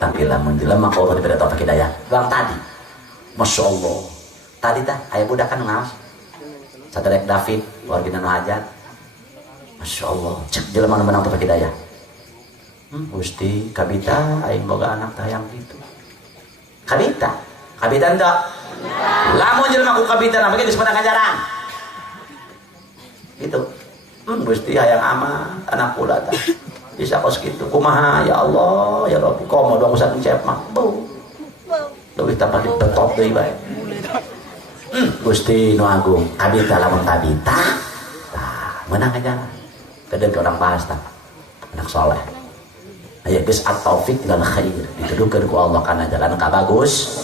Tapi lamun jelema kau Allah diberi taufik hidayah. Bang tadi, Masya Allah. Tadi tah aya budak kan ngaos. Saderek David wargina nu hajat. Masya Allah, cek jelema nu menang taufik hidayah. Gusti, kabita aing boga anak tayang gitu. Kabita enggak? Lamun jelema ku kabita na bagi disebut ganjaran. Gitu. Gusti hayang aman anak kula tah. Bisa kos gitu. Kumaha ya Allah, ya Rabbi, komo dong usah ngecep mah. Bau. Leuwih tapat dipetop deui bae. Gusti nu agung, kabita lamun kabita. Tah, meunang aja. Kedeuk orang bahas tah. Anak soleh. Aya geus at-taufik lil khair, dituduhkeun ku Allah kana jalan ka bagus.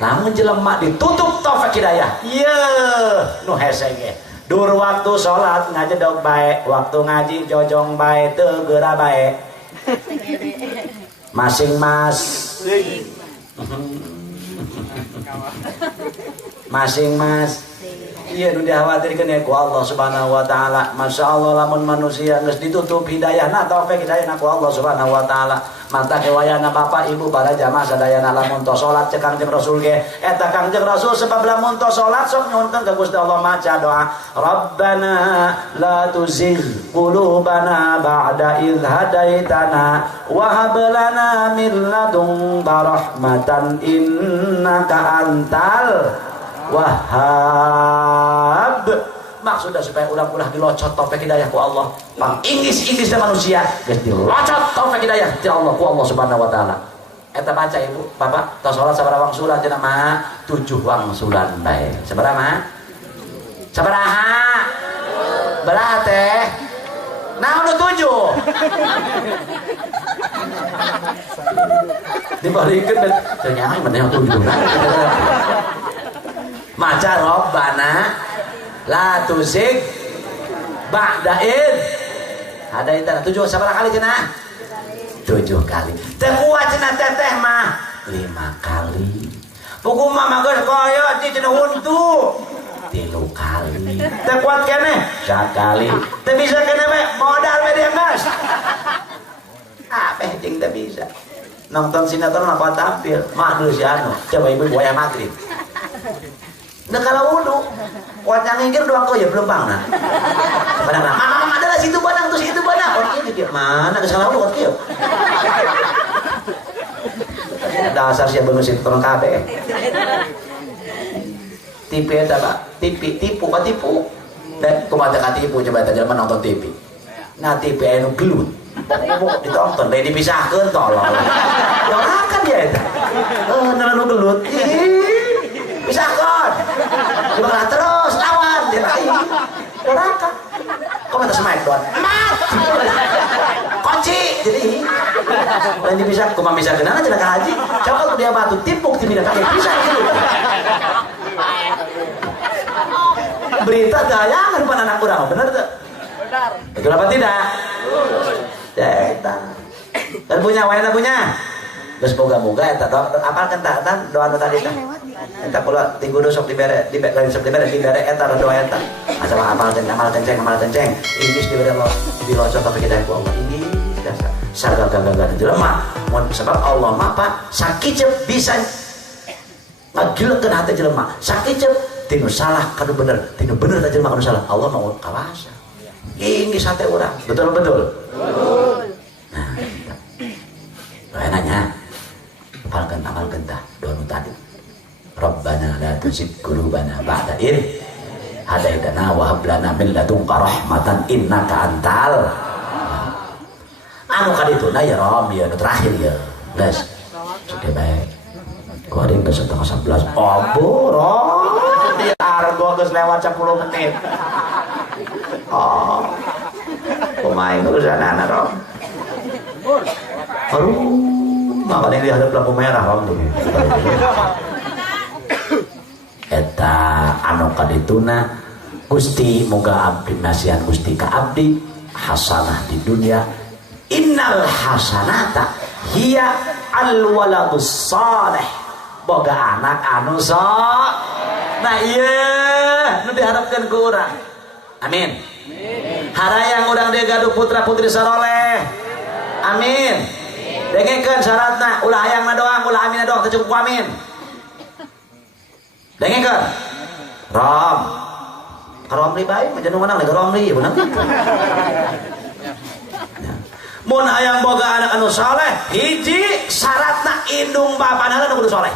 Lamun jelema ditutup taufik hidayah. Nu hese ge. Dur waktu sholat ngajedog bae, waktu ngaji jojong bae, teu geura bae. Masing-mas. Iya nu dikhawatirkeun ya ku Allah Subhanahu wa taala. Masyaallah lamun manusia geus ditutup hidayahna taufik hidayahna ku Allah Subhanahu wa taala. Mata kewayana Bapak Ibu para jamaah sadayana lamun tos salat cek Kangjeng Rasul ge eta Kangjeng Rasul sebab lamun tos salat sok nyuhunkeun ka Gusti Allah maca doa Rabbana la tuzigh qulubana ba'da idh hadaitana wa hab lana min ladunka rahmatan innaka antal Wahhab. Maksudnya supaya ulah-ulah dilocot taufik hidayah ku Allah. Pang inggis-inggisna manusia geus dilocot taufik hidayah ti Allah ku Allah Subhanahu wa taala. Eta baca Ibu, Bapak, tos salat sabaraha wangsulan cenah mah? 7 wangsulan bae. Sabaraha mah? Sabaraha? Baraha teh? Naon nu 7? Dibarikeun teh nyaho meneh 7. Maca Rabbana la tuzigh ba'da id hadaitana. 7 sabaraha kali cenah? 7 kali. Teu kuat cenah teteh mah 5 kali. Pugu mah geus koyo ti cenah huntu 3 kali. Teu kuat keneh 1 kali. Teu bisa keneh we modal we dia geus. Apeh jeung teu bisa. Nonton sinetron apa tampil mah deui si anu coba ibu wayah magrib. Nah kalau wudu, wajah ngingkir doang kau ya belum bang nah. Padahal mama ada lah situ badang tuh situ badang. Orang ini dia mana kesalahan wudu orang kieu. Dasar siapa bengesit orang kabe. Tipe eta Pak, tipu. Dan kumaha katipu coba eta jelema nonton TV. Nah TV anu gelut. Ditonton bae dipisahkeun tolong. Orang kan dia eta. Nu gelut. Pisahkan, dibalah terus lawan dia lagi, neraka. Komentar smackdown, mat, kunci, jadi, dan dipisah, kumam bisa kenal aja nak haji. Coba kalau dia batu timpuk di bidang kaki pisah gitu. Berita tayangan pada anak kurang, benar tak? Benar. Betul apa tidak? Tidak. Dan punya, wayana punya. Terus moga-moga eta apalkeun tah doa tadi tah. Eta kula ti kudu sok dibere eta doa eta. Asal amalkeun ceng. Inggris dibere Allah dilocot tapi kita ku Allah. Ini dasar sarga-gaga jelema mun sebab Allah mah Pak sakicep bisa ngagilekeun hati jelema. Sakicep tinu salah kanu bener, tinu bener tah jelema kanu salah. Allah mau kawasa. Inggris hati urang. Betul. Betul. Nah, nanya amalkan dah doa tadi. Rabbana la tuzigh qulubana ba'da idh hadaitana wa hab lana min ladunka rahmatan innaka antal. Anu kadituna ya Ram ya nu terakhir ya. Guys, dia baik kuaring ke 10:30 bro dia argo ke lewat 10 menit pemain urusan anak dong makanya dia ada lampu merah eta anu kadituna Gusti moga abdi nasihan Gusti ka abdi hasanah di dunia innal hasanata hiya alwaladus saleh boga anak anu sok nah iya nu diharapkan ku urang amin harayang urang dia gaduh putra putri saroleh amin dengekeun syaratna ulah hayangna doang ulah aminna doang teu cukup amin dengekeun rom karomri baik menjadi menang lagi karomri ya benar mun hayang boga anak anu saleh hiji syaratna indung bapanana nu kudu saleh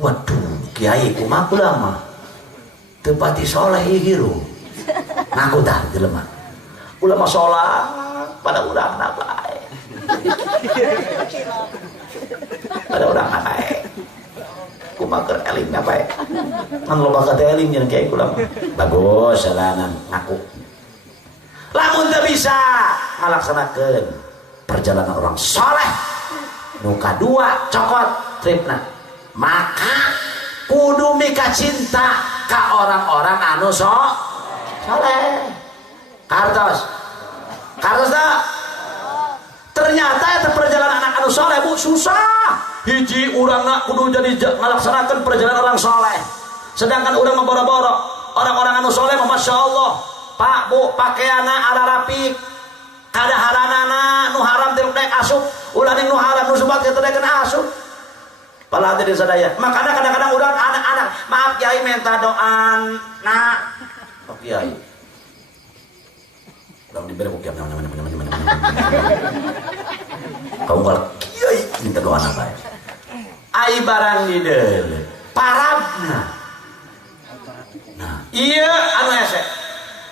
waduh kiai kumaha kula mah teu pati saleh hiru ngaku tah jelema kula mah salat pada urangna bae pada urangna bae kumaha keur elingna bae ngan loba ka eling jeung kiai kula mah bagus salanan ngaku lamun teu bisa ngalaksanakeun perjalanan orang saleh nu kadua cokot tripna maka kudu mika cinta ka orang-orang anu sok saleh kartos dah ternyata itu perjalanan anak anu saleh bu susah hiji urangna kudu jadi ngalaksanakeun perjalanan orang saleh sedangkan urang mah boro-boro orang-orang anu saleh mah masya Allah pak bu pakaianna ada rapi kada haranana nu haram teh dek asup ulah nu haram nu subat teh dek asup pala teh sadaya makanya kadang-kadang urang anak-anak maaf kiai minta doan nah oh kiai udah diberi bukiam kamu kalau kiai minta doa apa ya ai barang di deuleu parabna nah iya anu hese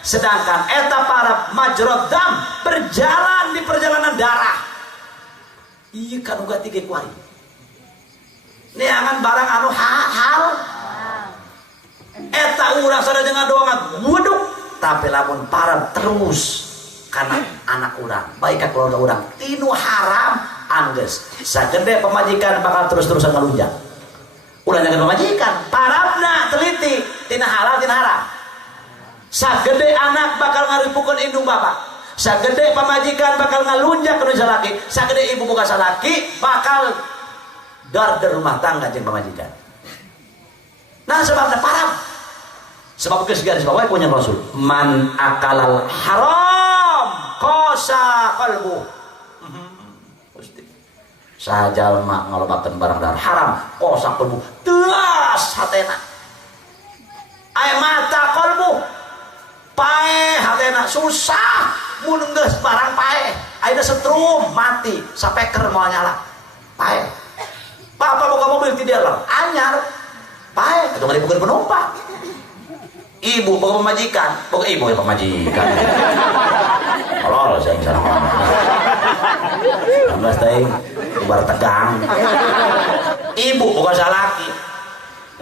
sedangkan eta parab majrod dam berjalan di perjalanan darah iya kan uga tiga kuari neangan barang anu hal eta urang sada dengan doa nguduk tapi lamun parab terus karena anak urang baik ka keluarga urang tinu haram anggeus sagede pemajikan bakal terus-terusan ngalunjak ulah jangan pemajikan parabna teliti tina halal tina haram sagede anak bakal ngaripukeun indung bapak sagede pemajikan bakal ngalunjak kana salaki sagede ibu boga salaki bakal darder rumah tangga jeung pamajikan nah sebabna parab sebab geus garis bawah punya Rasul man akalal haram qasa qalbu Gusti sajalma ngalobakeun barang dar haram qasa qalbu teas hatena aya mata qalbu pae hatena susah mun geus barang pae ayeuna setrum mati sapeker moal nyala pae bapak boga mobil ti dia lah anyar pae atuh ngaripukeun penumpang ibu boga pemajikan boga ibu ya pemajikan kalau saya salah ngomong 16 teh ibarat tegang ibu boga salaki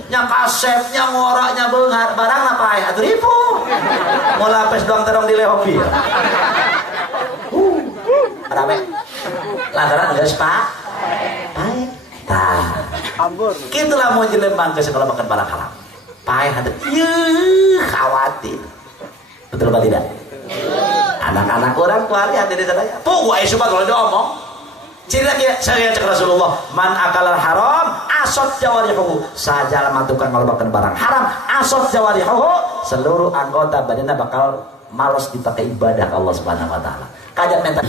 nya kasep nya ngora nya beungar barang na pae atuh ibu mau lapis doang terong di lehobi rame lantaran geus pak pae tah kitulah mau jelema geus kalau makan barang haram pae hadir khawatir betul apa tidak anak-anak orang keluarga hadir di sana pugu aya subat kalau diomong ciri lagi saya cek Rasulullah man akalal haram asot jawarihuhu sajalma tukang ngalobakeun barang haram asot jawarihuhu seluruh anggota badannya bakal malos dipakai ibadah Allah Subhanahu wa taala kajat menta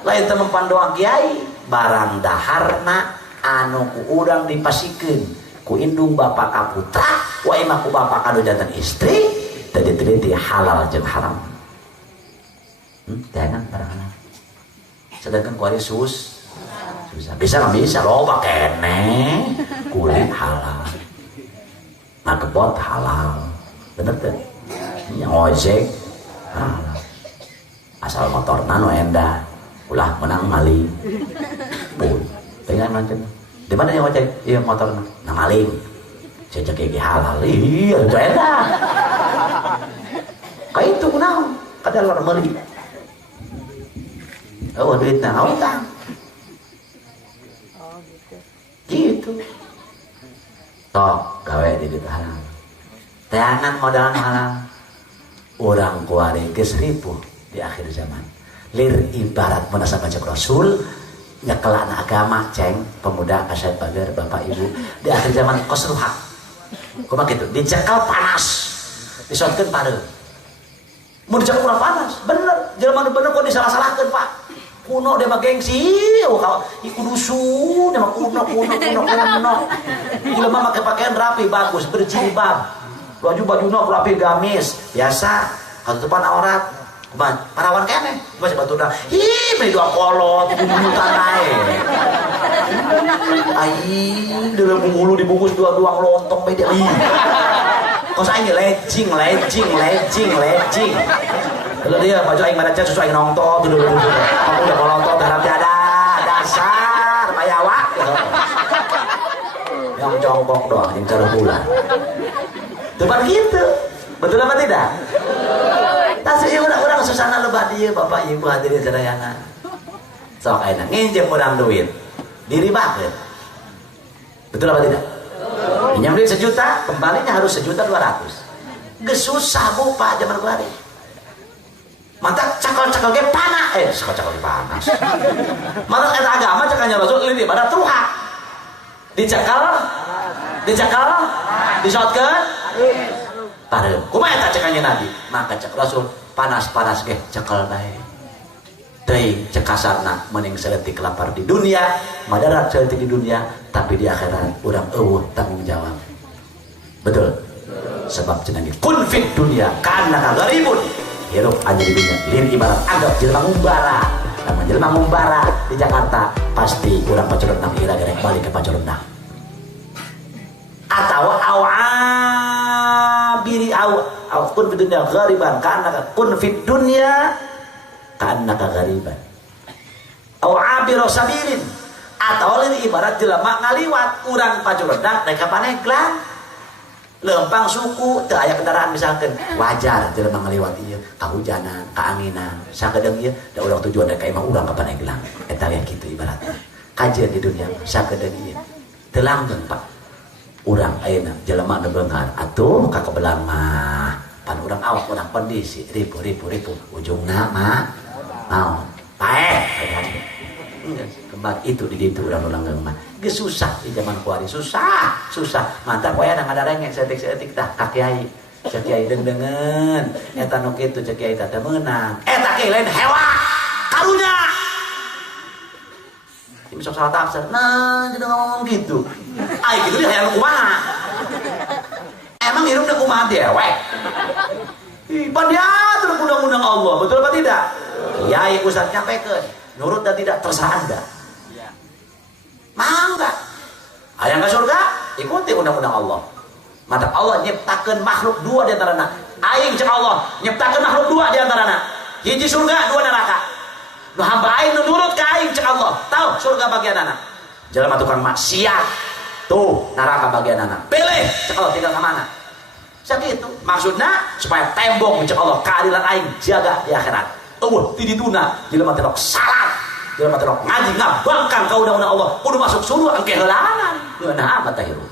lain teu mempan doang kiai barang daharna anu ku urang dipasikeun ku indung bapak ka putra wa imah ku bapak kanu jantan istri tadi teliti halal jeung haram jangan barang sedangkan kuari susah bisa nggak bisa loba kene kulit halal makebot halal bener tuh ojek halal asal motor nano endah ulah menang maling pun pengen macam di mana yang ngecek iya motor nah maling saya cek kayak halal iya itu enak kayak itu kenal kada luar meli oh duitnya utang gitu toh gawe di duit halal teangan modal halal orang kuari geus ripuh di akhir zaman lir ibarat menasa baca Rasul nyekelan agama ceng pemuda asyad bager bapak ibu di akhir zaman kosruhak kuma gitu dicekal panas disotkeun pare mau dicekal kurang panas bener jelema bener kok disalah-salahkeun pak kuno dia mah gengsi iku dusun dia mah kuno jelema make pakaian rapi bagus berjilbab baju rapi gamis biasa katutupan aurat parawan kene masih batu dah beli dua kolot bujutan naik dalam bungulu dibungkus dua lontong beda kok saya ini lejing kalau dia baju aing maraca susu aing nongto dulu aku udah kolontot harap tiada dasar bayawak yang jongkok doang yang cara bulan depan gitu betul apa tidak? Tasih orang susana lebat dia bapak ibu hadirin sedayana. Sok ayeuna nginjem urang duit. Diri banget. Betul apa tidak? Pinjam duit 1 juta, kembalinya harus 1.200.000. Geus susah Bu Pak zaman kemarin. Mata cakal-cakal ge panas. Cakal panas. Mata eta agama cakanya Rasul ini ibadah truha. Dicakal, disotkeun. Parem, kumaha eta cekanya Nabi? Maka cek Rasul panas-panas ge cekal bae. Teuing cek kasarna mending seletik lapar di dunia, madarat seletik di dunia, tapi di akhirat urang eueuh tanggung jawab. Betul? Sebab cenah kun fit dunya kana garibun. Hirup aja di dunia, lin ibarat anggap jelema ngumbara. Lamun jelema ngumbara di Jakarta, pasti urang pacorondang ira gerek balik ke pacorondang. Atau biri kun fit dunya ghariban kana kun fit dunya kana ghariban aw abiru sabirin atau lain ibarat jelema ngaliwat urang pacuredak daek ka Paneglang lempang suku teu aya kendaraan misalkan wajar jelema ngaliwat ieu kahujanan kaanginan sakedeung ieu da urang tujuan daek ka imah urang ka Paneglang eta aya kitu ibaratna kajian di dunia sakedeung ieu teu langgeng Pak urang ayeuna jelema nu beunghar atuh ka kebelang mah pan urang awak urang kondisi ribu ujungna mah naon paeh kembali itu di ditu urang langgeng mah geus susah di zaman kuari susah mantap we ada ngadarenge setik tah ka kiai cek kiai deungeun eta nu kitu cek kiai teh meunang eta kiai lain hewa karunya sok salah tafsir nah jadi ngomong gitu ai gitu dia hayang kumaha emang hirupna kumaha dewek pan diatur undang-undang Allah betul apa tidak kiai ustaz nyampaikan nurut dan tidak terserah Anda mangga hayang ka surga ikuti undang-undang Allah mata Allah nyiptakeun makhluk 2 di antarana aing cek Allah nyiptakeun makhluk 2 di antarana hiji surga 2 neraka nu hamba aing nu nurut ka aing cek Allah tahu surga bagian anak jelema tukang maksiat tuh neraka bagian anak pilih cek Allah tinggal ke mana sakitu maksudna supaya tembok cek Allah keadilan aing jaga di akhirat ti dituna jelema teh salat jelema teh ngaji ngabangkan ka undang-undang Allah kudu masuk surga engke heulangan geunah amat teh hirup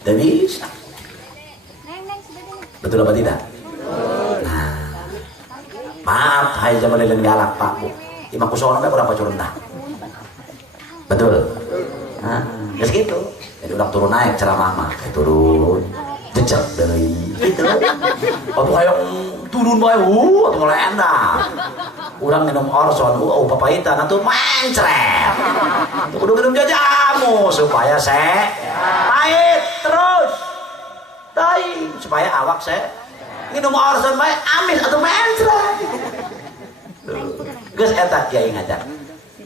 teu bisa betul apa tidak nah maaf, hai zaman lain galak Pak Bu. Imah kusono kayak berapa curundah. Betul. Nah, ya segitu. Jadi udah turun naik ceramah mah, turun, jejak dari gitu. Waktu kayak turun bae, atau ngelenda. Urang minum orson, papaitan atau mencret. Kudu minum jajamu supaya pahit terus. Tai supaya awak minum orson bae amis atau mencret. Geus eta kiai ngajak.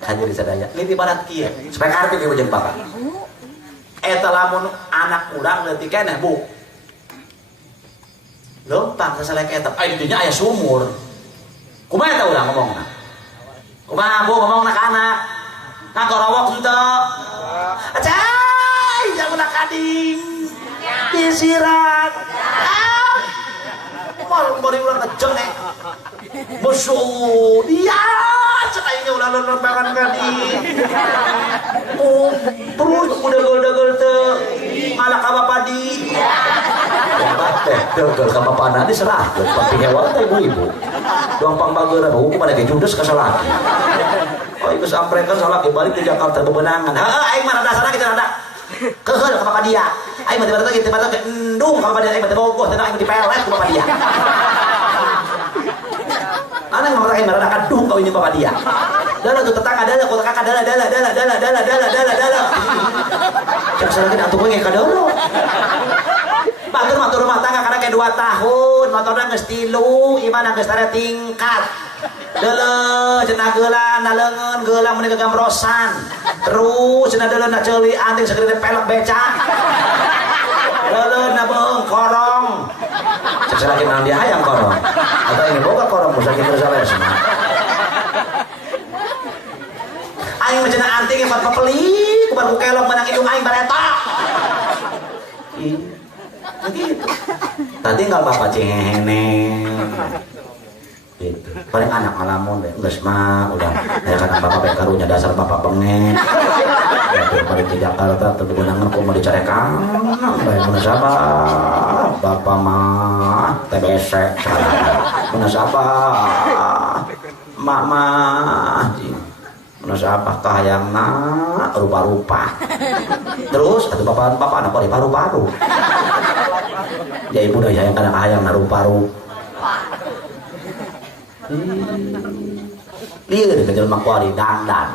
Hadirin sadaya, liti barat kieu supaya karti ieu jeung bapak. Eta lamun anak urang leutik keneh Bu. Leumpang sasalek eta, ai dinya aya sumur. Kumaha eta urang ngomongna? kumaha Bu ngomong anak-anak ngagorowok henteu acai jangan kading disirat mau ulang ngejeng nih musuh dia cekainya ulah lembaran kading terus udah gol teu malah ka bapadi degel ka bapana diserah tapi hewan teh ibu doang bageura hukum pada ke judes ka salaki oh itu samprekan salaki balik ke Jakarta bebenangan aing mah dasarna kitu rada keheul ka bapadia aing mah tiba-tiba gitu endung ka bapadia aing mah bogoh teh aing dipelet ku bapadia anak mah aing mah rada kadung ka ini bapadia dala tuh tetangga dala ku kakak dala cek salaki atuh we kadolo batur mah rumah tangga karena kayak 2 tahun motornya geus 3 imana geus tara tingkat deuleuh cenah geulang naleungeun geulang meuni gambrosan terus cenah deuleuh na ceuli anting segede pelek becak deuleuh na beung korong cek salaki naon dia hayang korong atau ini boga korong musa kitu salah semua aing mah cenah anting empat papeli kubar ku kelong menang hidung aing baretak begitu tadi nggak bapak cengeng gitu paling anak ngalamun deh geus mah udah kayak kata bapak bae karunya dasar bapak bengek ya paling di Jakarta teu beunangan ku mau dicarekan bae mun sabar bapak mah TBC mun sabar mak mah mun sabar kahayangna rupa-rupa terus atuh bapak anak bari paru-paru ya ibu dah yang kadang ayam naruh paru lieu di kejelma kuari dandan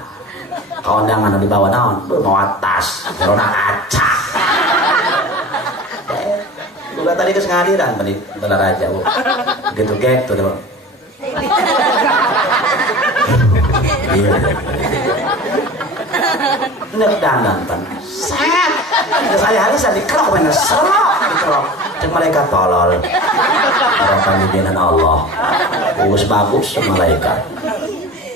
kawandangan di bawah naon mau atas corona kaca gua tadi geus ngadiran beli belar aja Bu gitu gek tuh iya nek dandan pan set saya hari saya dikerok bener serok dikerok cek malaikat tolol harapan didinan Allah bagus malaikat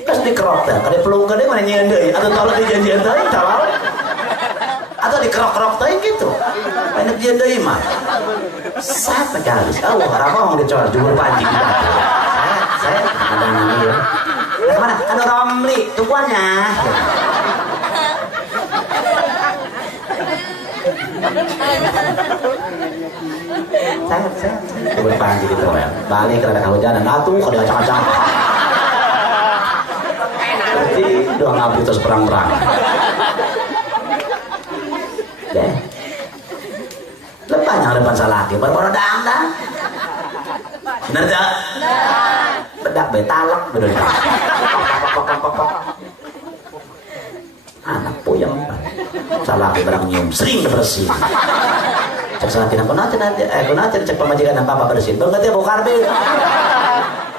terus dikerok teh kada pelung kada mana nyeun deui atuh tolol dijanjian teh tolol atau dikerok-kerok teh gitu banyak janjian deui mah sat galis harapan mau dicor jumur panci saya ada ngambil mana anu Romli tubuhnya saya berpanggi gitu ya balik karena kehujanan atuh kalau acak-acak berarti doang ngabdi terus perang-perang deh lepanya depan salaki baru dang bener tak? Bedak betalak bener anak puyeng salaki barang nyium sering bersih cek salaki nanti cek pemajikan apa bersih banget ya bau karbit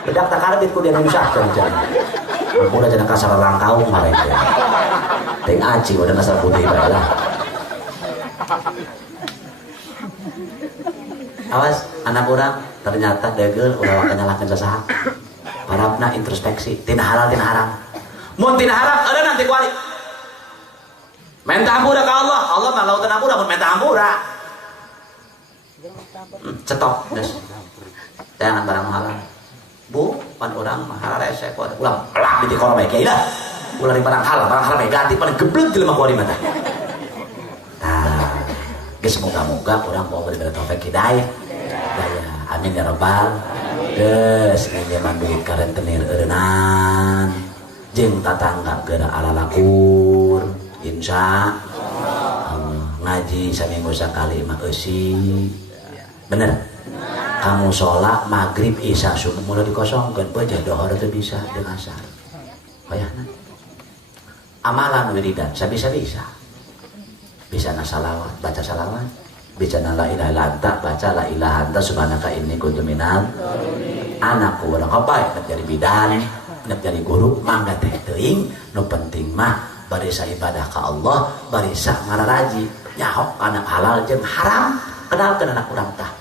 bedak tak karbit ku dia nyusahkan aku udah jangan kasar rangkau kemarin ting aci udah kasar putih lah awas anak orang ternyata degel udah wakanya lakukan sesaat harapna introspeksi tina halal tina haram mun tina haram ada nanti kuali minta ampura ke Allah Allah mah lautan ampura mun minta ampura cetok des jangan barang halal Bu pan orang mah halal rese kuat ulang pelak di tikor baik ya ulah di barang halal negatif paling geblek jelema kuali mata nah geus moga-moga urang mau berbeda taufik hidayah amin ya rabbal geus nyaman duit ka rentenir eureunnan jeung tatangga geura alalakur insya ngaji saminggu sakali mah eusi bener kamu sholat maghrib isya subuh mulai dikosongkeun beujeuh dohor teu bisa jeung asar hoyahna amalan wiridan sabisa-bisa bisa na salawat baca salawat bisa na la ilaha illa anta baca la ilaha anta subhanaka inni kuntu minal anakku urang apa nek jadi bidan nek jadi guru mangga teh teuing nu penting mah barisa ibadah ka Allah barisa ngararaji nyaho kana halal jeung haram kenalkeun anak urang tah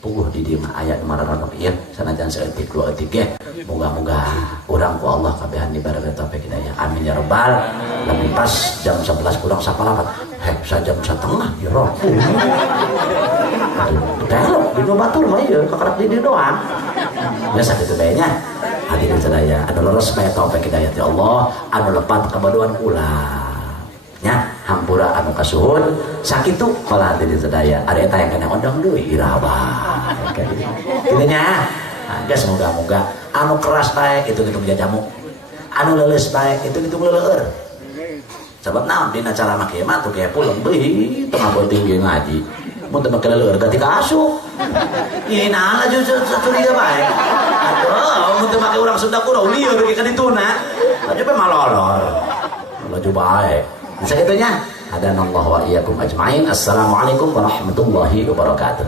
puguh di dieu mah aya nu mararana ieu sanajan saeutik dua eutik ge moga-moga orang ku Allah kabehan diberi taufik hidayah amin ya rabbal alamin. Pas jam 11 kurang 1/4 jam 1:30 ya roh telok di batur mah ieu kakarap di dieu doang ya sakitu bae nya. Hadirin sadaya anu leres bae taufik hidayah ti Allah anu lepat kabaduan ulah nya hampura anu kasuhun sakitu malah hadirin sadaya ari eta yang kena ondong deui irawa kitu nya. Guys, moga-moga anu keras baik itu gitu jajamu, anu leles baik itu gitu leleur. Sebab naon dina cara make mah tuh kayak pulang beuh tengah tinggi ngaji. Mun teu make leleur ganti ka asup. Ieu naon aju curiga bae. Aduh, mun teu make urang Sunda kuno lieur ge ka dituna. Aju pe malolor. Laju bae. Bisa kitu nya. Hadanallahu wa iyyakum ajmain. Assalamualaikum warahmatullahi wabarakatuh.